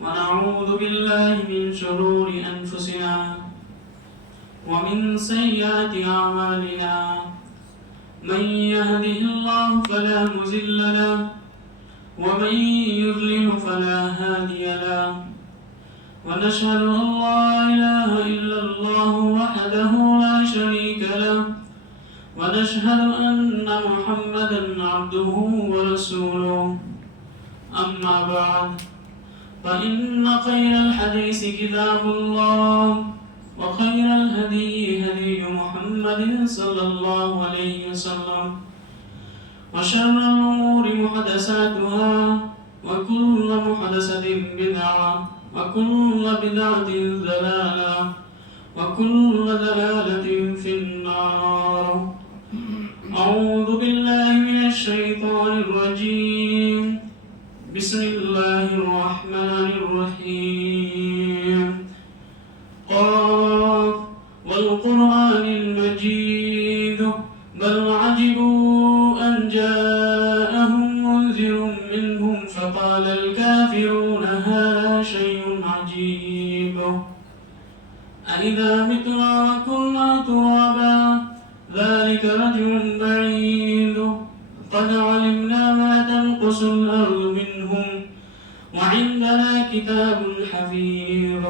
ونعوذ بالله من شرور أنفسنا ومن سيئات أعمالنا من يهده الله فلا مضل له ومن يضلل فلا هادي له ونشهد أن لا إله إلا الله وحده لا شريك له ونشهد أن محمدا عبده ورسوله أما بعد فإن خير الحديث كتاب الله وخير الهدي هدي محمد صلى الله عليه وسلم وشر الأمور محدثاتها وكل محدثة بدعة وكل بدعة ضلالة وكل ضلالة في النار. أعوذ بالله من الشيطان الرجيم. بسم الله الرحمن الرحيم. قاف والقرآن المجيد بل عجبوا أن جاءهم منذر منهم فقال الكافرون هذا شيء عجيب أإذا متنا وكنا ترابا ذلك رجل بعيد قد علمنا ما تنقص الأرض منهم وعندنا كتاب حفيظ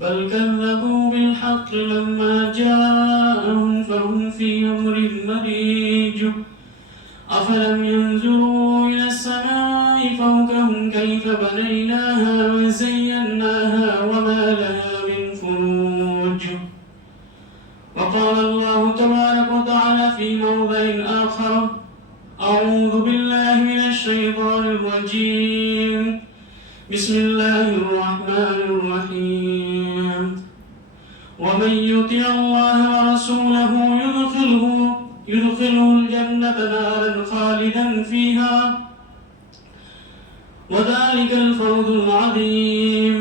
بل كذبوا بالحق لما جاءهم فهم في أمر مريج أفلم ينظروا إلى السماء فوقهم كيف بنيناها وزيناها وما لها من فروج. وقال الله تبارك وتعالى في موضع آخر أعوذ بالله من الشيطان الرجيم. بسم الله الرحمن الرحيم. ومن يطع الله ورسوله يدخله الجنة نارا خالدا فيها وذلك الفوز العظيم.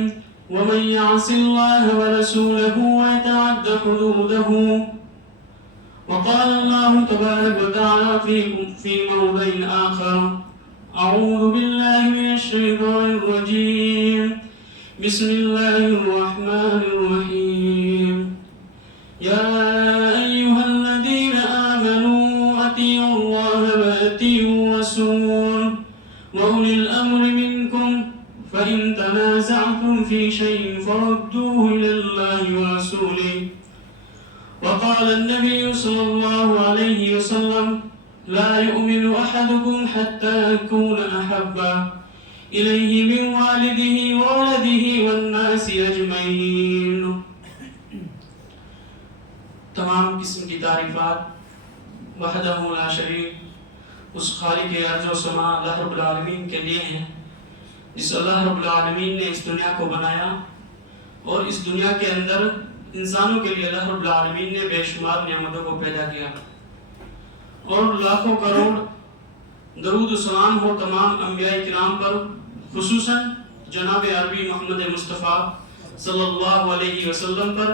ومن يعص الله ورسوله ويتعد حدوده. وقال الله تبارك وتعالى في موضع آخر أعوذ بالله من الشيطان الرجيم. بسم الله الرحمن الرحيم. يا أيها الذين آمنوا أطيعوا الله وأطيعوا الرسول وأولي الأمر منكم فإن تنازعتم في شيء فردوه إلى الله ورسوله. وقال النبي صلى الله عليه وسلم لا يؤمن أحدكم حتى يكون أحب إليه من والده وولده والناس أجمعين. تمام قسم کی تعریفات وحدہ لا شریک اس خالق ارض و سما اللہ رب العالمین کے لیے ہیں جس اللہ رب العالمین نے اس دنیا کو بنایا اور اس دنیا کے اندر انسانوں کے لیے اللہ رب العالمین نے بے شمار نعمتوں کو پیدا کیا اور لاکھوں کروڑ درود و سلام ہو تمام انبیاء کرام پر، خصوصاً جناب عربی محمد مصطفیٰ صلی اللہ علیہ وسلم پر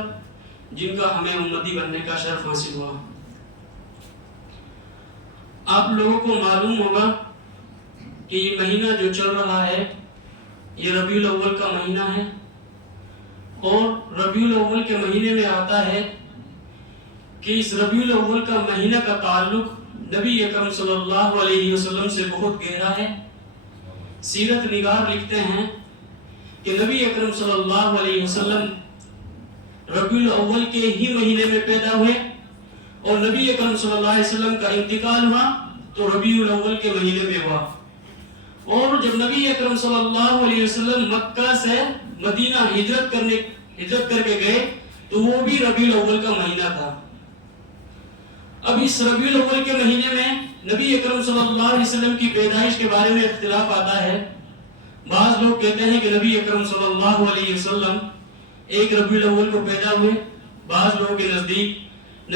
جن کا ہمیں امتی بننے کا شرف حاصل ہوا۔ آپ لوگوں کو معلوم ہوگا کہ یہ مہینہ جو چل رہا ہے یہ ربیع الاول کا مہینہ ہے اور ربیع الاول کے مہینے میں آتا ہے کہ اس ربیع الاول کا مہینہ کا تعلق نبی اکرم صلی اللہ علیہ وسلم سے بہت گہرا ہے۔ سیرت نگار لکھتے ہیں کہ نبی اکرم صلی اللہ علیہ وسلم ربیع الاول کے ہی مہینے میں پیدا ہوئے اور نبی اکرم صلی اللہ علیہ وسلم کا انتقال ہوا تو ربیع الاول کے مہینے میں ہوا، اور جب نبی اکرم صلی اللہ علیہ وسلم مکہ سے مدینہ ہجرت کر کے گئے تو وہ بھی ربیع الاول کا مہینہ تھا۔ اب اس ربیع الاول کے مہینے میں نبی اکرم صلی اللہ علیہ وسلم کی پیدائش کے بارے میں اختلاف آتا ہے۔ بعض لوگ کہتے ہیں کہ نبی اکرم صلی اللہ علیہ وسلم ایک ربیع الاول کو پیدا ہوئے، بعض لوگوں کے نزدیک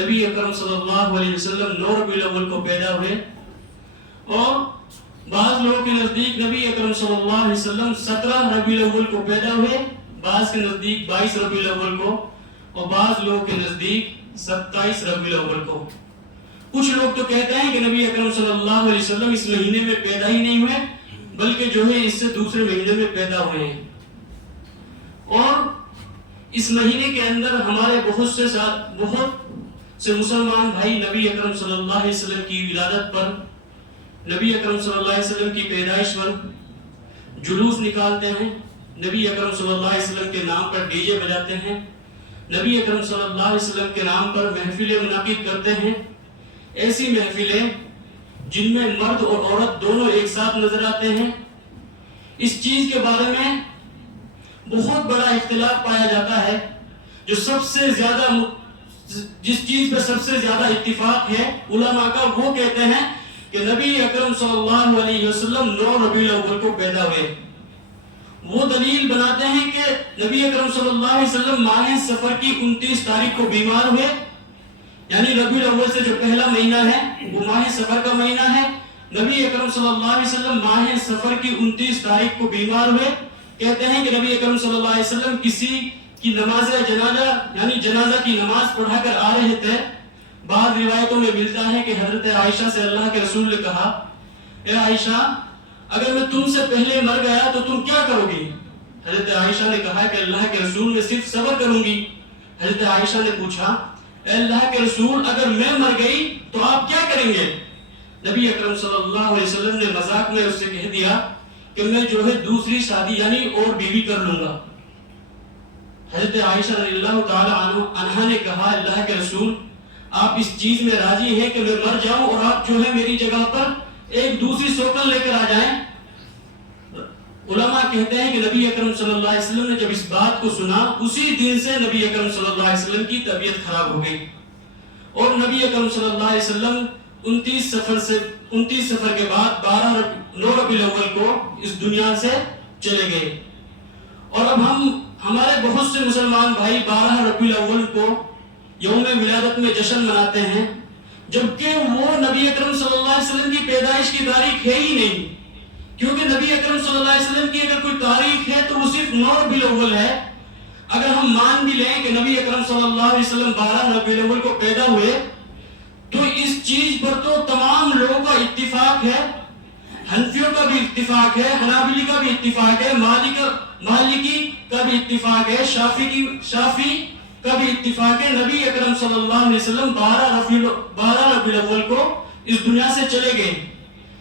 نبی اکرم صلی اللہ علیہ وسلم 9 ربیع الاول کو پیدا ہوئے، اور بعض لوگوں کے نزدیک نبی اکرم صلی اللہ علیہ وسلم 17 ربیع الاول کو پیدا ہوئے، بعض کے نزدیک 22 ربیع الاول کو، اور بعض لوگوں کے نزدیک 27 ربیع الاول کو۔ کچھ لوگ تو کہتے ہیں کہ نبی اکرم صلی اللہ علیہ وسلم اس مہینے میں پیدا ہی نہیں ہوئے بلکہ جو ہے اس سے دوسرے مہینے میں پیدا ہوئے ہیں. اور اس مہینے کے اندر ہمارے بہت سے مسلمان بھائی نبی اکرم صلی اللہ علیہ وسلم کی ولادت پر، نبی اکرم صلی اللہ علیہ وسلم کی پیدائش پر جلوس نکالتے ہیں، نبی اکرم صلی اللہ علیہ وسلم کے نام پر ڈی جے بجاتے ہیں، نبی اکرم صلی اللہ علیہ وسلم کے نام پر محفلیں منعقد کرتے ہیں. ایسی محفلیں جن میں مرد اور عورت دونوں ایک ساتھ نظر آتے ہیں. اس چیز کے بارے میں بہت بڑا اختلاف پایا جاتا ہے. جو سب سے زیادہ جس چیز پہ سب سے زیادہ اتفاق ہے علماء کا، وہ کہتے ہیں کہ نبی اکرم صلی اللہ علیہ وسلم 9 ربیع الاول کو پیدا ہوئے. وہ دلیل بناتے ہیں کہ نبی اکرم صلی اللہ علیہ وسلم ماہ صفر کی 29 تاریخ کو بیمار ہوئے. یعنی ربیع الاول سے جو پہلا مہینہ ہے وہ ماہ صفر کا مہینہ ہے. نبی اکرم صلی اللہ علیہ وسلم ماہ صفر کی 29 تاریخ کو بیمار ہوئے. کہتے ہیں کہ نبی اکرم صلی اللہ علیہ وسلم کسی کی نماز جنازہ یعنی جنازہ کی نماز پڑھا کر آ رہے تھے. بعض روایتوں میں ملتا ہے کہ حضرت عائشہ سے اللہ کے رسول نے کہا، اے عائشہ اگر میں تم سے پہلے مر گیا تو تم کیا کرو گی؟ حضرت عائشہ نے کہا کہ اللہ کے رسول میں صرف صبر کروں گی. حضرت عائشہ نے پوچھا، اے اللہ کے رسول اگر میں مر گئی تو آپ کیا کریں گے؟ نبی اکرم صلی اللہ علیہ وسلم نے مذاق میں اس سے کہہ دیا کہ میں جو ہے دوسری شادی یعنی اور بیوی کر لوں گا. حضرت عائشہ رضی اللہ تعالی عنہا نے کہا، اللہ کے رسول آپ اس چیز میں راضی ہیں کہ میں مر جاؤں اور آپ جو ہے میری جگہ پر ایک دوسری سوکن لے کر آ جائیں؟ علماء کہتے ہیں کہ نبی اکرم صلی اللہ علیہ وسلم نے جب اس بات کو سنا اسی دن سے نبی اکرم صلی اللہ علیہ وسلم کی طبیعت خراب ہو گئی اور نبی اکرم صلی اللہ علیہ وسلم 29 سفر کے بعد 9 ربیع الاول کو اس دنیا سے چلے گئے. اور اب ہمارے بہت سے مسلمان بھائی 12 ربیع الاول کو یوم ولادت میں جشن مناتے ہیں، جبکہ وہ نبی اکرم صلی اللہ علیہ وسلم کی پیدائش کی تاریخ ہے ہی نہیں. کیونکہ نبی اکرم صلی اللہ علیہ وسلم کی اگر کوئی تاریخ ہے تو وہ صرف 9 ربیع الاول ہے. اگر ہم مان بھی لیں کہ نبی اکرم صلی اللہ علیہ وسلم 12 ربیع الاول کو پیدا ہوئے تو اس چیز پر تو تمام لوگوں کا اتفاق ہے. حنفیوں کا بھی اتفاق ہے، حنابلی کا بھی اتفاق ہے، مالکی کا بھی اتفاق ہے، شافعی کا بھی اتفاق ہے. نبی اکرم صلی اللہ علیہ وسلم 12 ربیع الاول کو اس دنیا سے چلے گئے.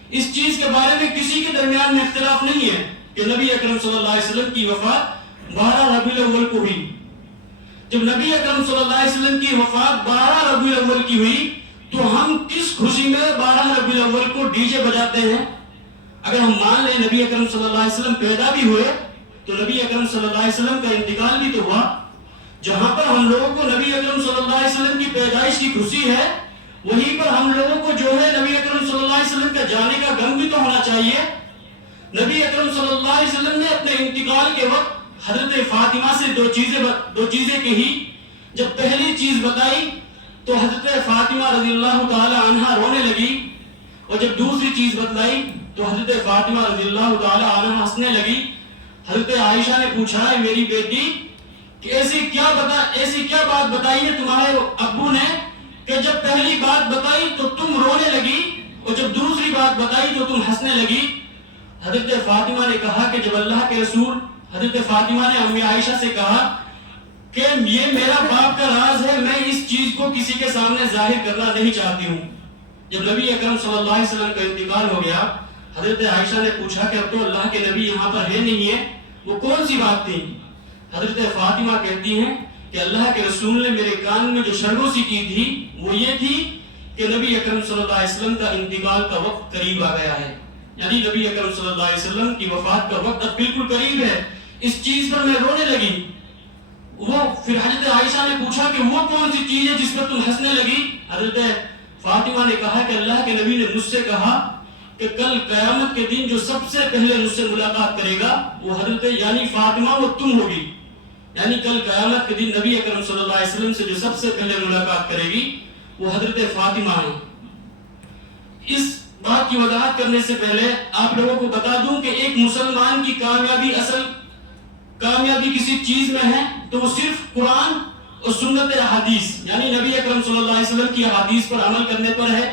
اس چیز کے بارے میں کسی کے درمیان میں اختلاف نہیں ہے کہ نبی اکرم صلی اللہ علیہ وسلم کی وفات 12 ربیع الاول کو ہوئی. جب نبی اکرم صلی اللہ علیہ وسلم کی وفات 12 ربیع الاول کی ہوئی تو ہم کس خوشی میں 12 ربیع الاول کو ڈی جے بجاتے ہیں؟ اگر ہم مان لیں نبی اکرم صلی اللہ علیہ وسلم پیدا بھی ہوئے تو نبی اکرم صلی اللہ علیہ وسلم کا انتقال بھی تو ہوا. جہاں پر ہم لوگوں کو نبی اکرم صلی اللہ علیہ وسلم کی پیدائش کی خوشی ہے وہیں پر ہم لوگوں کو جو ہے نبی اکرم صلی اللہ علیہ وسلم کا جانے کا غم بھی تو ہونا چاہیے. نبی اکرم صلی اللہ علیہ وسلم نے اپنے انتقال کے وقت حضرت فاطمہ سے دو چیزیں کہی. جب پہلی چیز بتائی تو حضرت فاطمہ رضی اللہ تعالی عنہا رونے لگی اور جب دوسری چیز بتلائی تو حضرت فاطمہ رضی اللہ تعالی عنہا ہنسنے لگی. حضرت عائشہ نے پوچھا، ہے میری بیٹی کہ ایسی کیا بات بتائی ہے تمہارے ابو نے کہ جب پہلی بات بتائی تو تم رونے لگی اور جب دوسری بات بتائی تو تم ہنسنے لگی؟ حضرت فاطمہ نے کہا کہ جب اللہ کے رسول حضرت فاطمہ نے امی عائشہ سے کہا کہ یہ میرا باپ کا راز ہے، میں اس چیز کو کسی کے سامنے ظاہر کرنا نہیں چاہتی ہوں. جب نبی اکرم صلی اللہ علیہ وسلم کا انتقال ہو گیا حضرت عائشہ نے پوچھا کہ اب تو اللہ کے نبی یہاں پر ہے نہیں ہے، وہ کون سی بات تھی؟ حضرت فاطمہ کہتی ہیں کہ اللہ کے رسول نے میرے کان میں جو سرگوشی کی تھی وہ یہ تھی کہ نبی اکرم صلی اللہ علیہ وسلم کا انتقال کا وقت قریب آ گیا ہے. یعنی نبی اکرم صلی اللہ علیہ وسلم کی وفات کا وقت اب بالکل قریب ہے. اس چیز پر میں رونے لگی. پھر حضرت عائشہ نے پوچھا کہ وہ کون سی چیز ہے جس پر تم ہنسنے لگی؟ حضرت فاطمہ نے کہا کہ اللہ کے نبی نے مجھ سے کہا کہ کل قیامت کے دن جو سب سے پہلے مجھ سے ملاقات کرے گا وہ حضرت یعنی فاطمہ وہ تم ہوگی. یعنی کل قیامت کے دن نبی اکرم صلی اللہ علیہ وسلم سے جو سب سے پہلے ملاقات کرے گی وہ حضرت فاطمہ ہے. اس بات کی وضاحت کرنے سے پہلے آپ لوگوں کو بتا دوں کہ ایک مسلمان کی کامیابی کسی چیز میں ہے تو وہ صرف قرآن اور سنت احادیث یعنی نبی اکرم صلی اللہ علیہ وسلم کی احادیث پر عمل کرنے پر ہے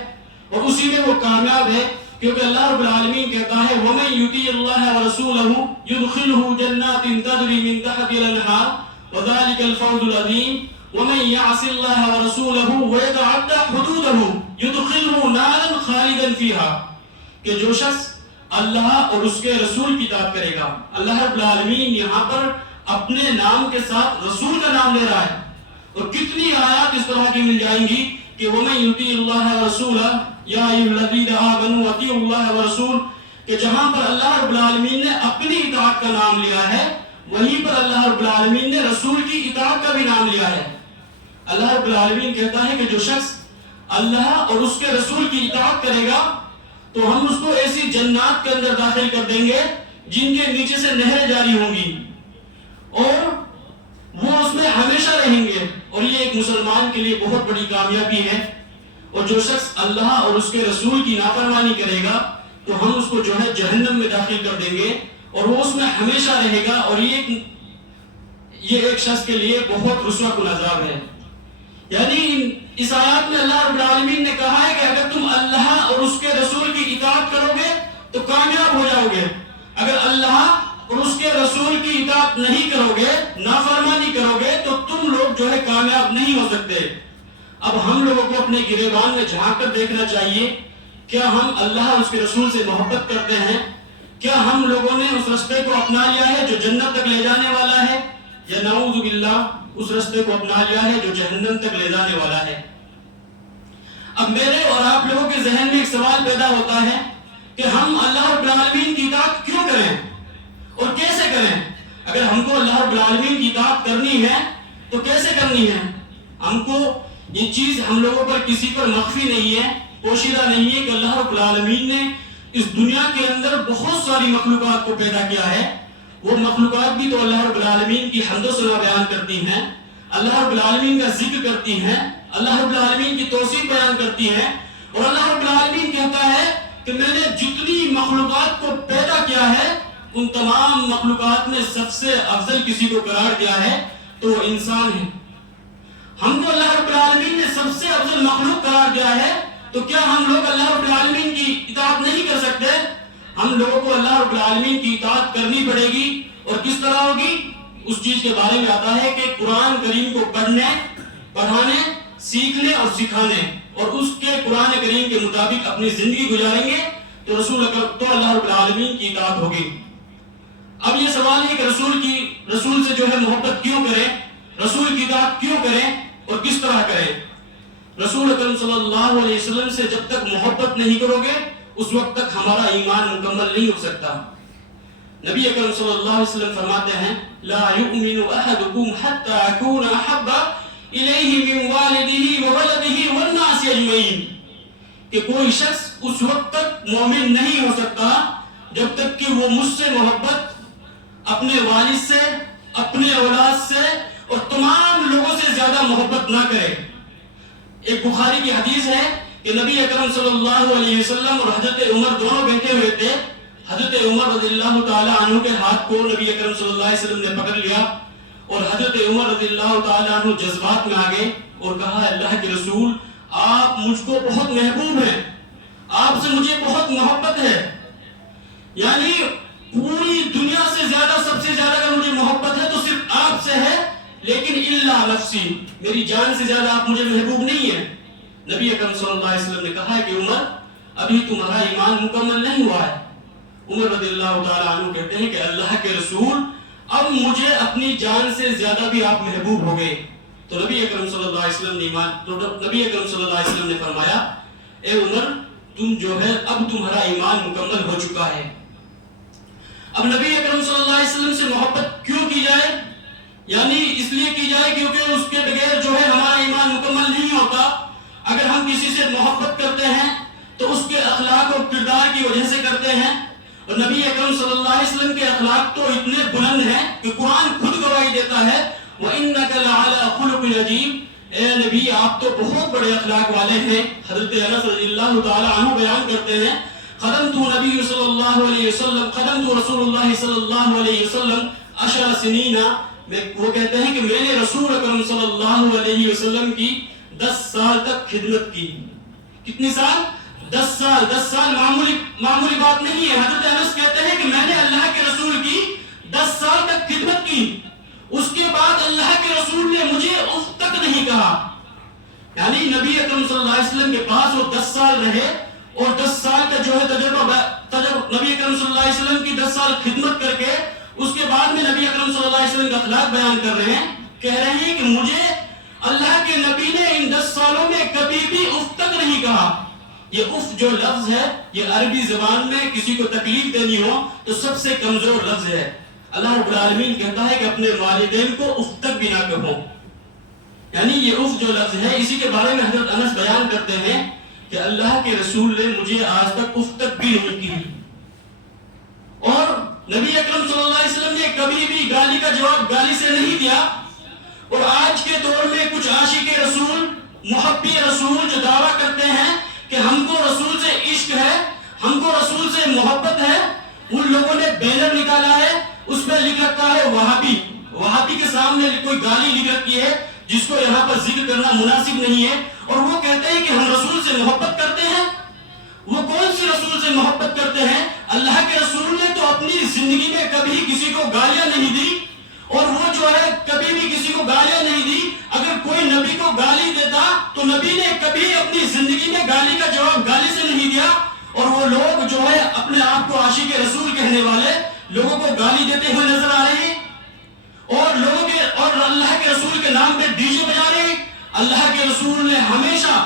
اور اسی میں وہ کامیاب ہے کیونکہ اللہ رب العالمین کہتا ہے وَمَن يُطِعِ اللَّهَ وَرَسُولَهُ يُدْخِلْهُ جَنَّاتٍ تَجْرِي مِن تَحْتِهَا الْأَنْهَارُ وَذَلِكَ الْفَوْزُ الْعَظِيمُ وَمَن يَعْصِ اللَّهَ وَرَسُولَهُ وَيَتَعَدَّ حُدُودَهُ يُدْخِلْهُ نَارًا خَالِدًا فِيهَا کہ جو شخص اللہ اور اس کے رسول کی اطاعت کرے گا. اللہ رب العالمین یہاں پر اپنے نام کے ساتھ رسول کا نام لے رہا ہے. اور کتنی آیات اس طرح کی مل جائیں گی کہ وَمَن يُطِعِ اللَّهَ وَرَسُولَهُ يَا أَيُّهَا الَّذِينَ آمَنُوا أَطِيعُوا اللَّهَ وَرَسُولَهُ کہ جہاں پر اللہ رب العالمین نے اپنی اطاعت کا نام لیا ہے وہیں پر اللہ رب العالمین نے رسول کی اطاعت کا بھی نام لیا ہے. اللہ رب العالمین کہتا ہے کہ جو شخص اللہ اور اس کے رسول کی اطاعت کرے گا تو ہم اس کو ایسی جنات کے اندر داخل کر دیں گے جن کے نیچے سے نہریں جاری ہوں گی اور وہ اس میں ہمیشہ رہیں گے. اور یہ ایک مسلمان کے لیے بہت بڑی کامیابی ہے. اور جو شخص اللہ اور اس کے رسول کی نافرمانی کرے گا تو ہم اس کو جو ہے جہنم میں داخل کر دیں گے اور وہ اس میں ہمیشہ رہے گا. اور یہ ایک شخص کے لیے بہت رسوا کن عذاب ہے. یعنی اس آیات میں اللہ رب العالمین نے کہا ہے کہ اگر تم اللہ اور اس کے رسول کی اطاعت کرو گے تو کامیاب ہو جاؤ گے. اگر اللہ اور اس کے رسول کی اطاعت نہیں کرو گے, نافرمانی کرو گے, تو تم لوگ جو ہے کامیاب نہیں ہو سکتے. اب ہم لوگوں کو اپنے گریبان میں جھانک کر دیکھنا چاہیے, کیا ہم اللہ اور اس کے رسول سے محبت کرتے ہیں؟ کیا ہم لوگوں نے اس رستے کو اپنا لیا ہے جو جنت تک لے جانے والا ہے, یا نعوذ باللہ اس رستے کو اپنا لیا ہے جو جہنم تک لے جانے والا ہے؟ اب میرے اور آپ لوگوں کے ذہن میں ایک سوال پیدا ہوتا ہے کہ ہم اللہ رب العالمین کی اطاعت کیوں کریں اور کیسے کریں؟ اگر ہم کو اللہ رب العالمین کی اطاعت کرنی ہے تو کیسے کرنی ہے؟ ہم کو یہ چیز ہم لوگوں پر کسی پر مخفی نہیں ہے, پوشیدہ نہیں ہے کہ اللہ رب العالمین نے اس دنیا کے اندر بہت ساری مخلوقات کو پیدا کیا ہے. وہ مخلوقات بھی تو اللہ رب العالمین کی حمد و ثنا بیان کرتی ہیں, اللہ رب العالمین کا ذکر کرتی ہیں, اللہ رب العالمین کی توصیف بیان کرتی ہیں. اور اللہ رب العالمین کہتا ہے کہ میں نے جتنی مخلوقات کو پیدا کیا ہے ان تمام مخلوقات میں سب سے افضل کسی کو قرار دیا ہے تو وہ انسان ہے. ہم کو اللہ رب العالمین نے سب سے افضل مخلوق قرار دیا ہے تو کیا ہم لوگ اللہ رب العالمین کی اطاعت نہیں کر سکتے؟ ہم لوگوں کو اللہ رب العالمین کی اطاعت کرنی پڑے گی. اور کس طرح ہوگی اس چیز کے بارے میں آتا ہے کہ قرآن کریم کو پڑھنے, پڑھانے, سیکھنے اور سکھانے اور اس کے قرآن کریم کے مطابق اپنی زندگی گزاریں گے تو تو اللہ رب العالمین کی اطاعت ہوگی. اب یہ سوال ہے کہ رسول سے جو ہے محبت کیوں کریں, رسول کی اطاعت کیوں کریں اور کس طرح کریں؟ رسول اکرم صلی اللہ علیہ وسلم سے جب تک محبت نہیں کرو گے اس وقت تک ہمارا ایمان مکمل نہیں ہو سکتا. نبی اکرم صلی اللہ علیہ وسلم فرماتے ہیں لا یؤمن احدکم حتی اکون احب الیہ من والدہ وولدہ والناس اجمعین کہ کوئی شخص اس وقت تک مومن نہیں ہو سکتا جب تک کہ وہ مجھ سے محبت اپنے والد سے, اپنے اولاد سے اور تمام لوگوں سے زیادہ محبت نہ کرے. ایک بخاری کی حدیث ہے کہ نبی اکرم صلی اللہ علیہ وسلم اور حضرت عمر دونوں بیٹھے ہوئے تھے. حضرت عمر رضی اللہ تعالی عنہ کے ہاتھ کو نبی اکرم صلی اللہ علیہ وسلم نے پکڑ لیا اور حضرت عمر رضی اللہ تعالی عنہ جذبات میں آگے اور کہا اللہ کے رسول آپ مجھ کو بہت محبوب ہیں, آپ سے مجھے بہت محبت ہے, یعنی پوری دنیا سے زیادہ, سب سے زیادہ اگر مجھے محبت ہے تو صرف آپ سے ہے, لیکن الا نفسی میری جان سے زیادہ آپ مجھے محبوب نہیں ہیں. نبی اکرم صلی اللہ علیہ وسلم نے کہا ہے کہ عمر ابھی تمہارا ایمان مکمل نہیں ہوا ہے. عمر رضی اللہ تعالی عنہ کہتے ہیں کہ اللہ کے رسول اب مجھے اپنی جان سے زیادہ بھی آپ محبوب ہو گئے. تو نبی اکرم صلی اللہ علیہ وسلم نے فرمایا اے عمر تم جو ہے اب تمہارا ایمان مکمل ہو چکا ہے. اب نبی اکرم صلی اللہ علیہ وسلم سے محبت کیوں کی جائے؟ یعنی اس لیے کی جائے کیونکہ اس کے بغیر جو ہے ہمارا ایمان مکمل نہیں ہوتا. اگر ہم کسی سے محبت کرتے ہیں تو اس کے اخلاق اور کردار کی وجہ سے کرتے ہیں. اور نبی اکرم صلی اللہ علیہ وسلم کے اخلاق تو اتنے بلند ہیں کہ قرآن خود گواہی دیتا ہے وَإِنَّكَ لَعَلَىٰ خُلُقٍ عَظِيمٍ اے نبی آپ تو بہت بڑے اخلاق والے ہیں. حضرت انس رضی اللہ تعالی عنہ بیان کرتے ہیں خدمت نبی صلی اللہ علیہ وسلم خدمت رسول اللہ صلی اللہ علیہ وسلم 10 سنین. وہ کہتے ہیں کہ میں نے رسول اکرم صلی اللہ علیہ وسلم کی 10 سال تک خدمت کی. کتنی سال؟ 10 سال معمولی بات نہیں ہے. حضرت انس کہتے ہیں کہ میں نے اللہ کے رسول کی 10 سال تک خدمت کی, اس کے بعد اللہ کے رسول نے مجھے اف تک نہیں کہا. یعنی نبی اکرم صلی اللہ علیہ وسلم کے پاس وہ 10 سال رہے, اور 10 سال کا جو ہے تجربہ نبی اکرم صلی اللہ علیہ وسلم کی 10 سال خدمت کر کے اس کے بعد میں نبی اکرم صلی اللہ علیہ وسلم کا اخلاق بیان کر رہے ہیں. کہہ رہے ہیں کہ مجھے اللہ کے نبی نے ان 10 سالوں میں کبھی بھی اف تک نہیں کہا. یہ اف جو لفظ ہے یہ عربی زبان میں کسی کو تکلیف دینی ہو تو سب سے کمزور لفظ ہے. اللہ رب العالمین کہتا ہے کہ اپنے والدین کو اف تک بھی نہ کہو. یعنی یہ اف جو لفظ ہے اسی کے بارے میں حضرت انس بیان کرتے ہیں کہ اللہ کے رسول نے مجھے آج تک اف تک بھی نہیں کی, اور نبی اکرم صلی اللہ علیہ وسلم نے کبھی بھی گالی کا جواب گالی سے نہیں دیا. اور آج کے دور میں کچھ عاشق رسول, محبی رسول جو دعویٰ کرتے ہیں کہ ہم کو رسول سے عشق ہے, ہم کو رسول سے محبت ہے, ان لوگوں نے بینر نکالا ہے, اس پر لکھ رکھا ہے وہابی. وہابی کے سامنے کوئی گالی لکھ رکھی ہے جس کو یہاں پر ذکر کرنا مناسب نہیں ہے, اور وہ کہتے ہیں کہ ہم رسول سے محبت کرتے ہیں. وہ کون سی رسول سے محبت کرتے ہیں؟ اللہ کے رسول نے تو اپنی زندگی میں کبھی کسی کو گالیاں نہیں دی, اور وہ جو ہے کبھی بھی کسی کو گالیاں نہیں دی. اگر کوئی نبی کو گالی دیتا تو نبی نے کبھی اپنی زندگی میں گالی کا جواب گالی سے نہیں دیا. اور وہ لوگ جو ہے اپنے آپ کو عاشق رسول کہنے والے لوگوں کو گالی دیتے ہوئے نظر آ رہے ہیں, اور لوگوں کے اور اللہ کے رسول کے نام پہ ڈی جے بجا رہے ہیں. اللہ کے رسول نے ہمیشہ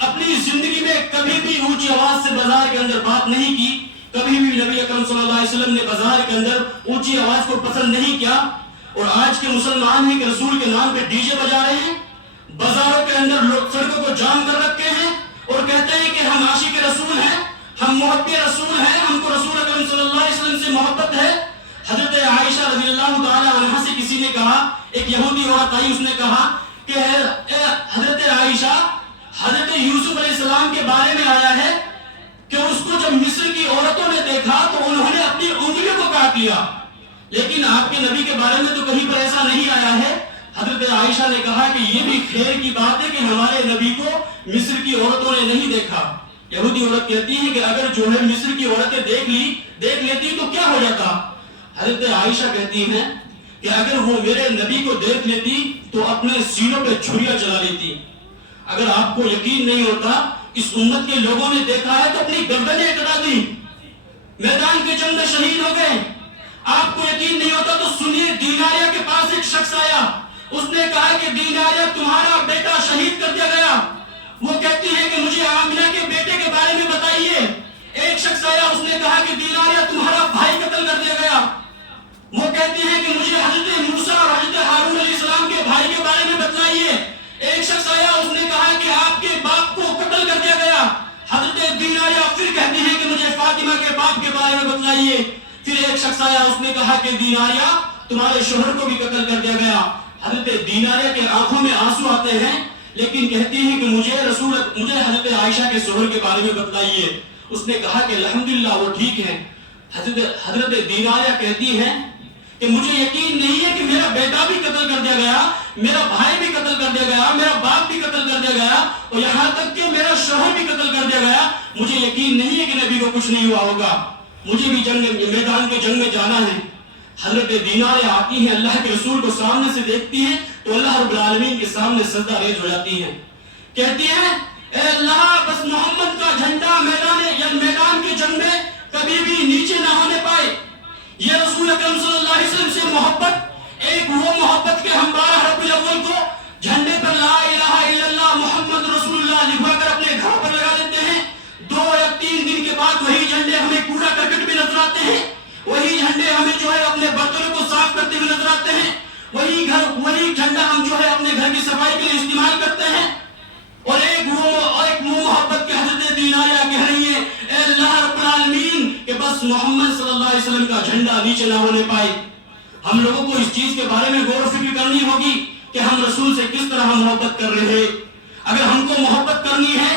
اپنی زندگی میں کبھی بھی اونچی آواز سے بازار کے اندر بات نہیں کی. کبھی بھی نبی اکرم صلی اللہ علیہ وسلم نے بازار کے اندر اونچی آواز کو پسند نہیں کیا. اور آج کے مسلمان ہیں کہ رسول کے نام پہ ڈی جے بجا رہے ہیں, بازاروں کے اندر لوگ سڑکوں کو جام کر رکھے ہیں, اور کہتے ہیں کہ ہم عاشق رسول ہیں, ہم محب رسول ہیں, ہم کو رسول اکرم صلی اللہ علیہ وسلم سے محبت ہے. حضرت عائشہ رضی اللہ تعالی عنہا سے کسی نے کہا, ایک یہودی عورت آئی, اس نے کہا کہ حضرت عائشہ, حضرت یوسف علیہ السلام کے بارے میں آیا ہے کہ اس کو جب مصر کی عورتوں نے دیکھا تو انہوں نے اپنی انگلیوں کو کاٹ لیا, لیکن آپ کے نبی کے بارے میں تو کہیں پر ایسا نہیں آیا ہے. حضرت عائشہ نے کہا کہ یہ بھی خیر کی بات ہے کہ ہمارے نبی کو مصر کی عورتوں نے نہیں دیکھا. یہودی عورت کہتی ہے کہ اگر جو ہے مصر کی عورتیں دیکھ لیتی تو کیا ہو جاتا. حضرت عائشہ کہتی ہیں کہ اگر وہ میرے نبی کو دیکھ لیتی تو اپنے سینوں پہ چھریاں چلا لیتی. اگر آپ کو یقین نہیں ہوتا, اس امت کے لوگوں نے دیکھا ہے تو اپنی گردنیں کٹا دی, میدان کے جنگ میں شہید ہو گئے. آپ کو یقین نہیں ہوتا تو سنیے, دیناریہ کے پاس ایک شخص آیا, اس نے کہا کہ دیناریہ تمہارا بیٹا شہید کر دیا گیا. وہ کہتی ہے کہ مجھے آمنہ کے بیٹے کے بارے میں بتائیے. ایک شخص آیا, اس نے کہا کہ دیناریہ تمہارا بھائی قتل کر دیا گیا. وہ کہتی ہے کہ مجھے حضرت موسیٰ اور حضرت ہارون علیہ السلام کے بھائی کے بارے میں بتلائیے. ایک شخص آیا, اس نے کہا کہ آپ کے باپ کو قتل کر دیا گیا. حضرت دیناریہ پھر کہتی ہے کہ مجھے فاطمہ کے باپ کے بارے میں بتلائیے. پھر ایک شخص آیا, اس نے کہا کہ دیناریہ تمہارے شوہر کو بھی قتل کر دیا گیا. حضرت دیناریہ کے آنکھوں میں آنسو آتے ہیں, لیکن کہتی ہے کہ مجھے حضرت عائشہ کے شوہر کے بارے میں بتلائیے. اس نے کہا کہ الحمدللہ وہ ٹھیک ہے. حضرت دیناریہ کہتی ہیں کہ مجھے یقین نہیں ہے کہ میرا بیٹا بھی قتل کر دیا گیا, میرا بھائی بھی قتل کر دیا گیا, میرا باپ بھی قتل کر دیا گیا, اور یہاں تک کہ میرا شوہر بھی قتل کر دیا گیا. مجھے یقین نہیں ہے کہ نبی کو کچھ نہیں ہوا ہوگا, مجھے بھی میدان کے جنگ میں جانا ہے. حضرت دیناریہ آتی ہیں, اللہ کے رسول کو سامنے سے دیکھتی ہیں تو اللہ رب العالمین کے سامنے سجدہ ریز ہو جاتی ہیں. کہتی ہیں اے اللہ, بس محمد کا جھنڈا میدان کے جنگ میں کبھی بھی نیچے نہ ہونے پائے. یہ رسول اکرم صلی اللہ علیہ وسلم سے محبت, ایک وہ محبت کے ہم 12 ربیع الاول کو جھنڈے پر لا الہ الا اللہ محمد رسول اللہ لکھوا کر اپنے گھر پر لگا دیتے ہیں. 2 یا 3 دن کے بعد وہی جھنڈے ہمیں کوڑا کرکٹ میں نظر آتے ہیں, وہی جھنڈے ہمیں جو ہے اپنے برتنوں کو صاف کرتے ہوئے نظر آتے ہیں, وہی جھنڈا ہم جو ہے اپنے گھر کی صفائی کے لیے استعمال کرتے ہیں. اور ایک وہ محبت کے حضرت دیناریہ کہہ رہی ہے اے اللہ رب العالمین کہ بس محمد صلی اللہ علیہ وسلم کا جھنڈا نیچے نہ ہونے پائے. ہم لوگوں کو اس چیز کے بارے میں غور و فکر کرنی ہوگی کہ ہم رسول سے کس طرح محبت کر رہے ہیں. اگر ہم کو محبت کرنی ہے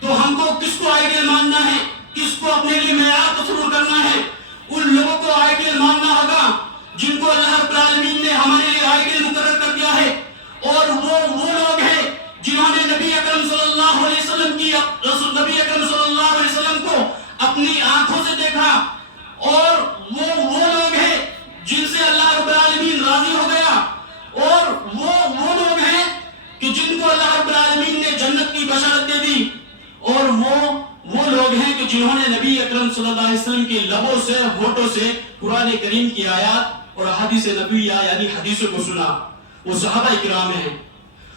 تو ہم کو کس کو آئیڈیل ماننا ہے, کس کو اپنے لیے معیار تصور کرنا ہے. ان لوگوں کو آئیڈیل ماننا ہوگا جن کو اللہ رب العالمین نے ہمارے لیے آئیڈیل مقرر کر دیا ہے, اور وہ لوگ ہیں جنہوں نے نبی اکرم صلی اللہ علیہ وسلم کی نبی اکرم صلی اللہ اپنی آنکھوں سے دیکھا، اور وہ لوگ ہیں جن سے اللہ رب العالمین راضی ہو گیا، اور وہ لوگ ہیں کہ جن کو اللہ رب العالمین نے جنت کی بشارت دے دی، اور وہ لوگ ہیں کہ جنہوں نے نبی اکرم صلی اللہ علیہ وسلم کے لبوں سے، ہونٹوں سے قرآن کریم کی آیات اور احادیث نبویہ یعنی حدیثوں کو سنا، وہ صحابہ کرام ہیں۔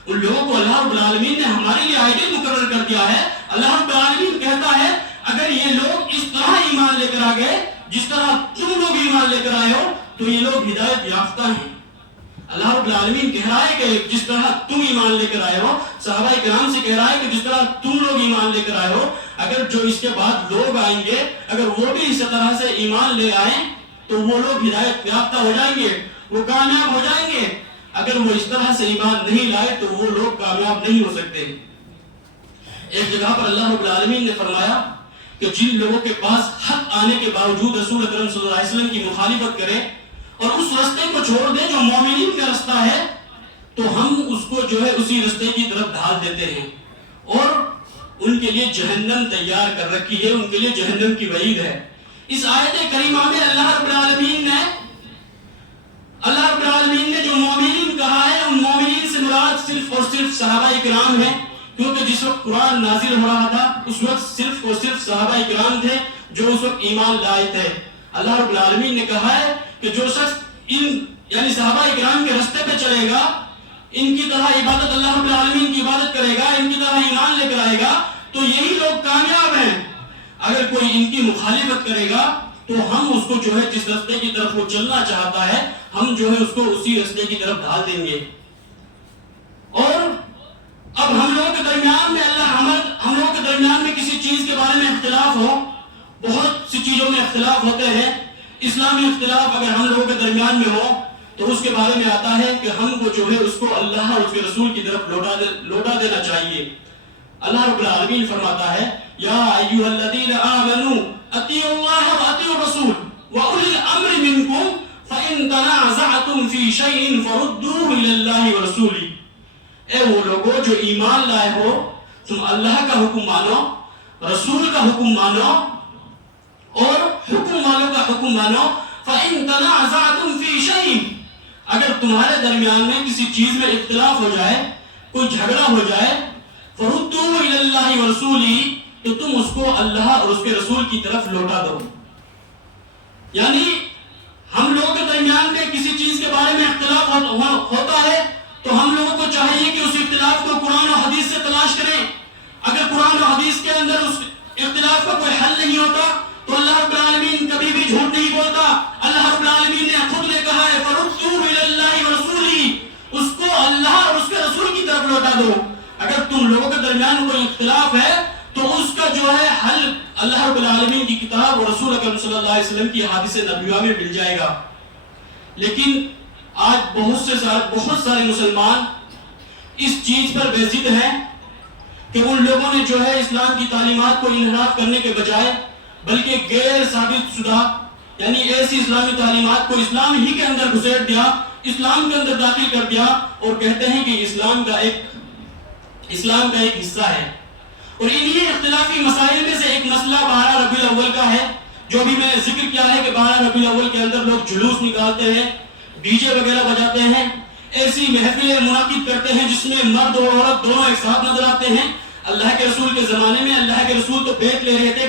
ان لوگوں کو اللہ رب العالمین نے ہمارے لیے آئیڈیل مقرر کر دیا ہے۔ اللہ رب العالمین کہتا ہے اگر یہ لوگ اس طرح ایمان لے کر آ گئے جس طرح تم لوگ ایمان لے کر آئے ہو تو یہ لوگ ہدایت یافتہ ہیں۔ اللہ رب العالمین کہہ رہا ہے کہ جس طرح تم ایمان لے کر آئے ہو، صحابہ کرام سے کہہ رہا ہے کہ جس طرح تم لوگ ایمان لے کر آئے ہو، اگر جو اس کے بعد لوگ آئیں گے اگر وہ بھی اس طرح سے ایمان لے آئیں تو وہ لوگ ہدایت یافتہ ہو جائیں گے، وہ کامیاب ہو جائیں گے۔ اگر وہ اس طرح سے ایمان نہیں لائے تو وہ لوگ کامیاب نہیں ہو سکتے۔ ایک جگہ پر اللہ رب العالمین نے فرمایا کہ جن لوگوں کے پاس حق آنے کے باوجود رسول اکرم صلی اللہ علیہ وسلم کی مخالفت کرے اور اس رستے کو چھوڑ دے جو مومنین کا رستہ ہے، تو ہم اس کو جو ہے اسی رستے کی طرف ڈھال دیتے ہیں، اور ان کے لیے جہنم تیار کر رکھی ہے، ان کے لیے جہنم کی وعید ہے۔ اس آیت کریمہ میں اللہ رب العالمین نے جو مومنین کہا ہے، ان مومنین سے مراد صرف اور صرف صحابہ کرام ہیں، کیونکہ جس وقت قرآن نازل ہو رہا تھا اس وقت صرف اور صرف صحابہ کرام تھے جو اس وقت ایمان لائے تھے۔ اللہ رب العالمین نے کہا ہے کہ جو شخص یعنی صحابہ کرام کے رستے پہ چلے گا، ان کی طرح عبادت، اللہ رب العالمین کی عبادت کرے گا، ان کی طرح ایمان لے کر آئے گا تو یہی لوگ کامیاب ہیں۔ اگر کوئی ان کی مخالفت کرے گا تو ہم اس کو جو ہے جس رستے کی طرف وہ چلنا چاہتا ہے ہم جو ہے اس کو اسی رستے کی طرف ڈال دیں گے۔ اور اب ہم لوگوں کے درمیان میں کسی چیز کے بارے میں اختلاف ہو، بہت سی چیزوں میں اختلاف ہوتے ہیں، اسلامی اختلاف اگر ہم لوگوں کے درمیان میں ہو تو اس کے بارے میں آتا ہے کہ ہم کو جو ہے اس کو اللہ اور اس کے رسول کی طرف لوٹا دینا چاہیے۔ اللہ رب العالمین فرماتا ہے یا ایھا الذین آمنوا اطیعوا اللہ واطیعوا الرسول واولی الامر منکم فان تنازعتم فی شیء فردوه الی اللہ ورسولہ۔ اے وہ لوگوں جو ایمان لائے ہو، تم اللہ کا حکم مانو، رسول کا حکم مانو اور حکم والوں کا حکم مانو۔ فَإِن تَنَازَعْتُمْ فِي شَيْءٍ، اگر تمہارے درمیان میں کسی چیز میں اختلاف ہو جائے، کوئی جھگڑا ہو جائے، فَرُدُّوهُ إِلَى اللَّهِ وَرَسُولِهِ، تو تم اس کو اللہ اور اس کے رسول کی طرف لوٹا دو۔ یعنی ہم لوگوں کے درمیان میں کسی چیز کے بارے میں اختلاف ہوتا ہے تو ہم لوگوں کو چاہیے کہ اس اختلاف کو قرآن و حدیث سے تلاش کریں۔ اگر قرآن و حدیث کے اندر اس اختلاف کا کوئی حل نہیں ہوتا تو اللہ رب العالمین کبھی بھی جھوٹ نہیں بولتا۔ اللہ رب العالمین نے خود نے کہا ہے فَرُدُّوهُ إِلَى اللَّهِ وَرَسُولِهِ، اس کو اللہ اور اس کے رسول کی طرف لوٹا دو۔ اگر تم لوگوں کے درمیان کوئی اختلاف ہے تو اس کا جو ہے حل اللہ رب العالمین کی کتاب اور رسول اکرم صلی اللہ علیہ وسلم کی احادیث نبویہ میں مل جائے گا۔ لیکن آج بہت سارے مسلمان اس چیز پر بے ضد ہیں کہ ان لوگوں نے جو ہے اسلام کی تعلیمات کو انحراف کرنے کے بجائے بلکہ غیر ثابت شدہ یعنی ایسی اسلامی تعلیمات کو اسلام ہی کے اندر گھسیٹ دیا، اسلام کے اندر داخل کر دیا اور کہتے ہیں کہ اسلام کا ایک حصہ ہے۔ اور انہی اختلافی مسائل میں سے ایک مسئلہ 12 ربیع الاول کا ہے، جو بھی میں نے ذکر کیا ہے کہ 12 ربیع الاول کے اندر لوگ جلوس نکالتے ہیں، ڈی جے وغیرہ بجاتے ہیں، ایسی محفلیں منعقد کرتے ہیں جس میں مرد اور عورت دونوں ایک ساتھ نظر آتے ہیں۔ اللہ کے رسول کے زمانے میں اللہ کے رسول تو بیت لے رہے تھے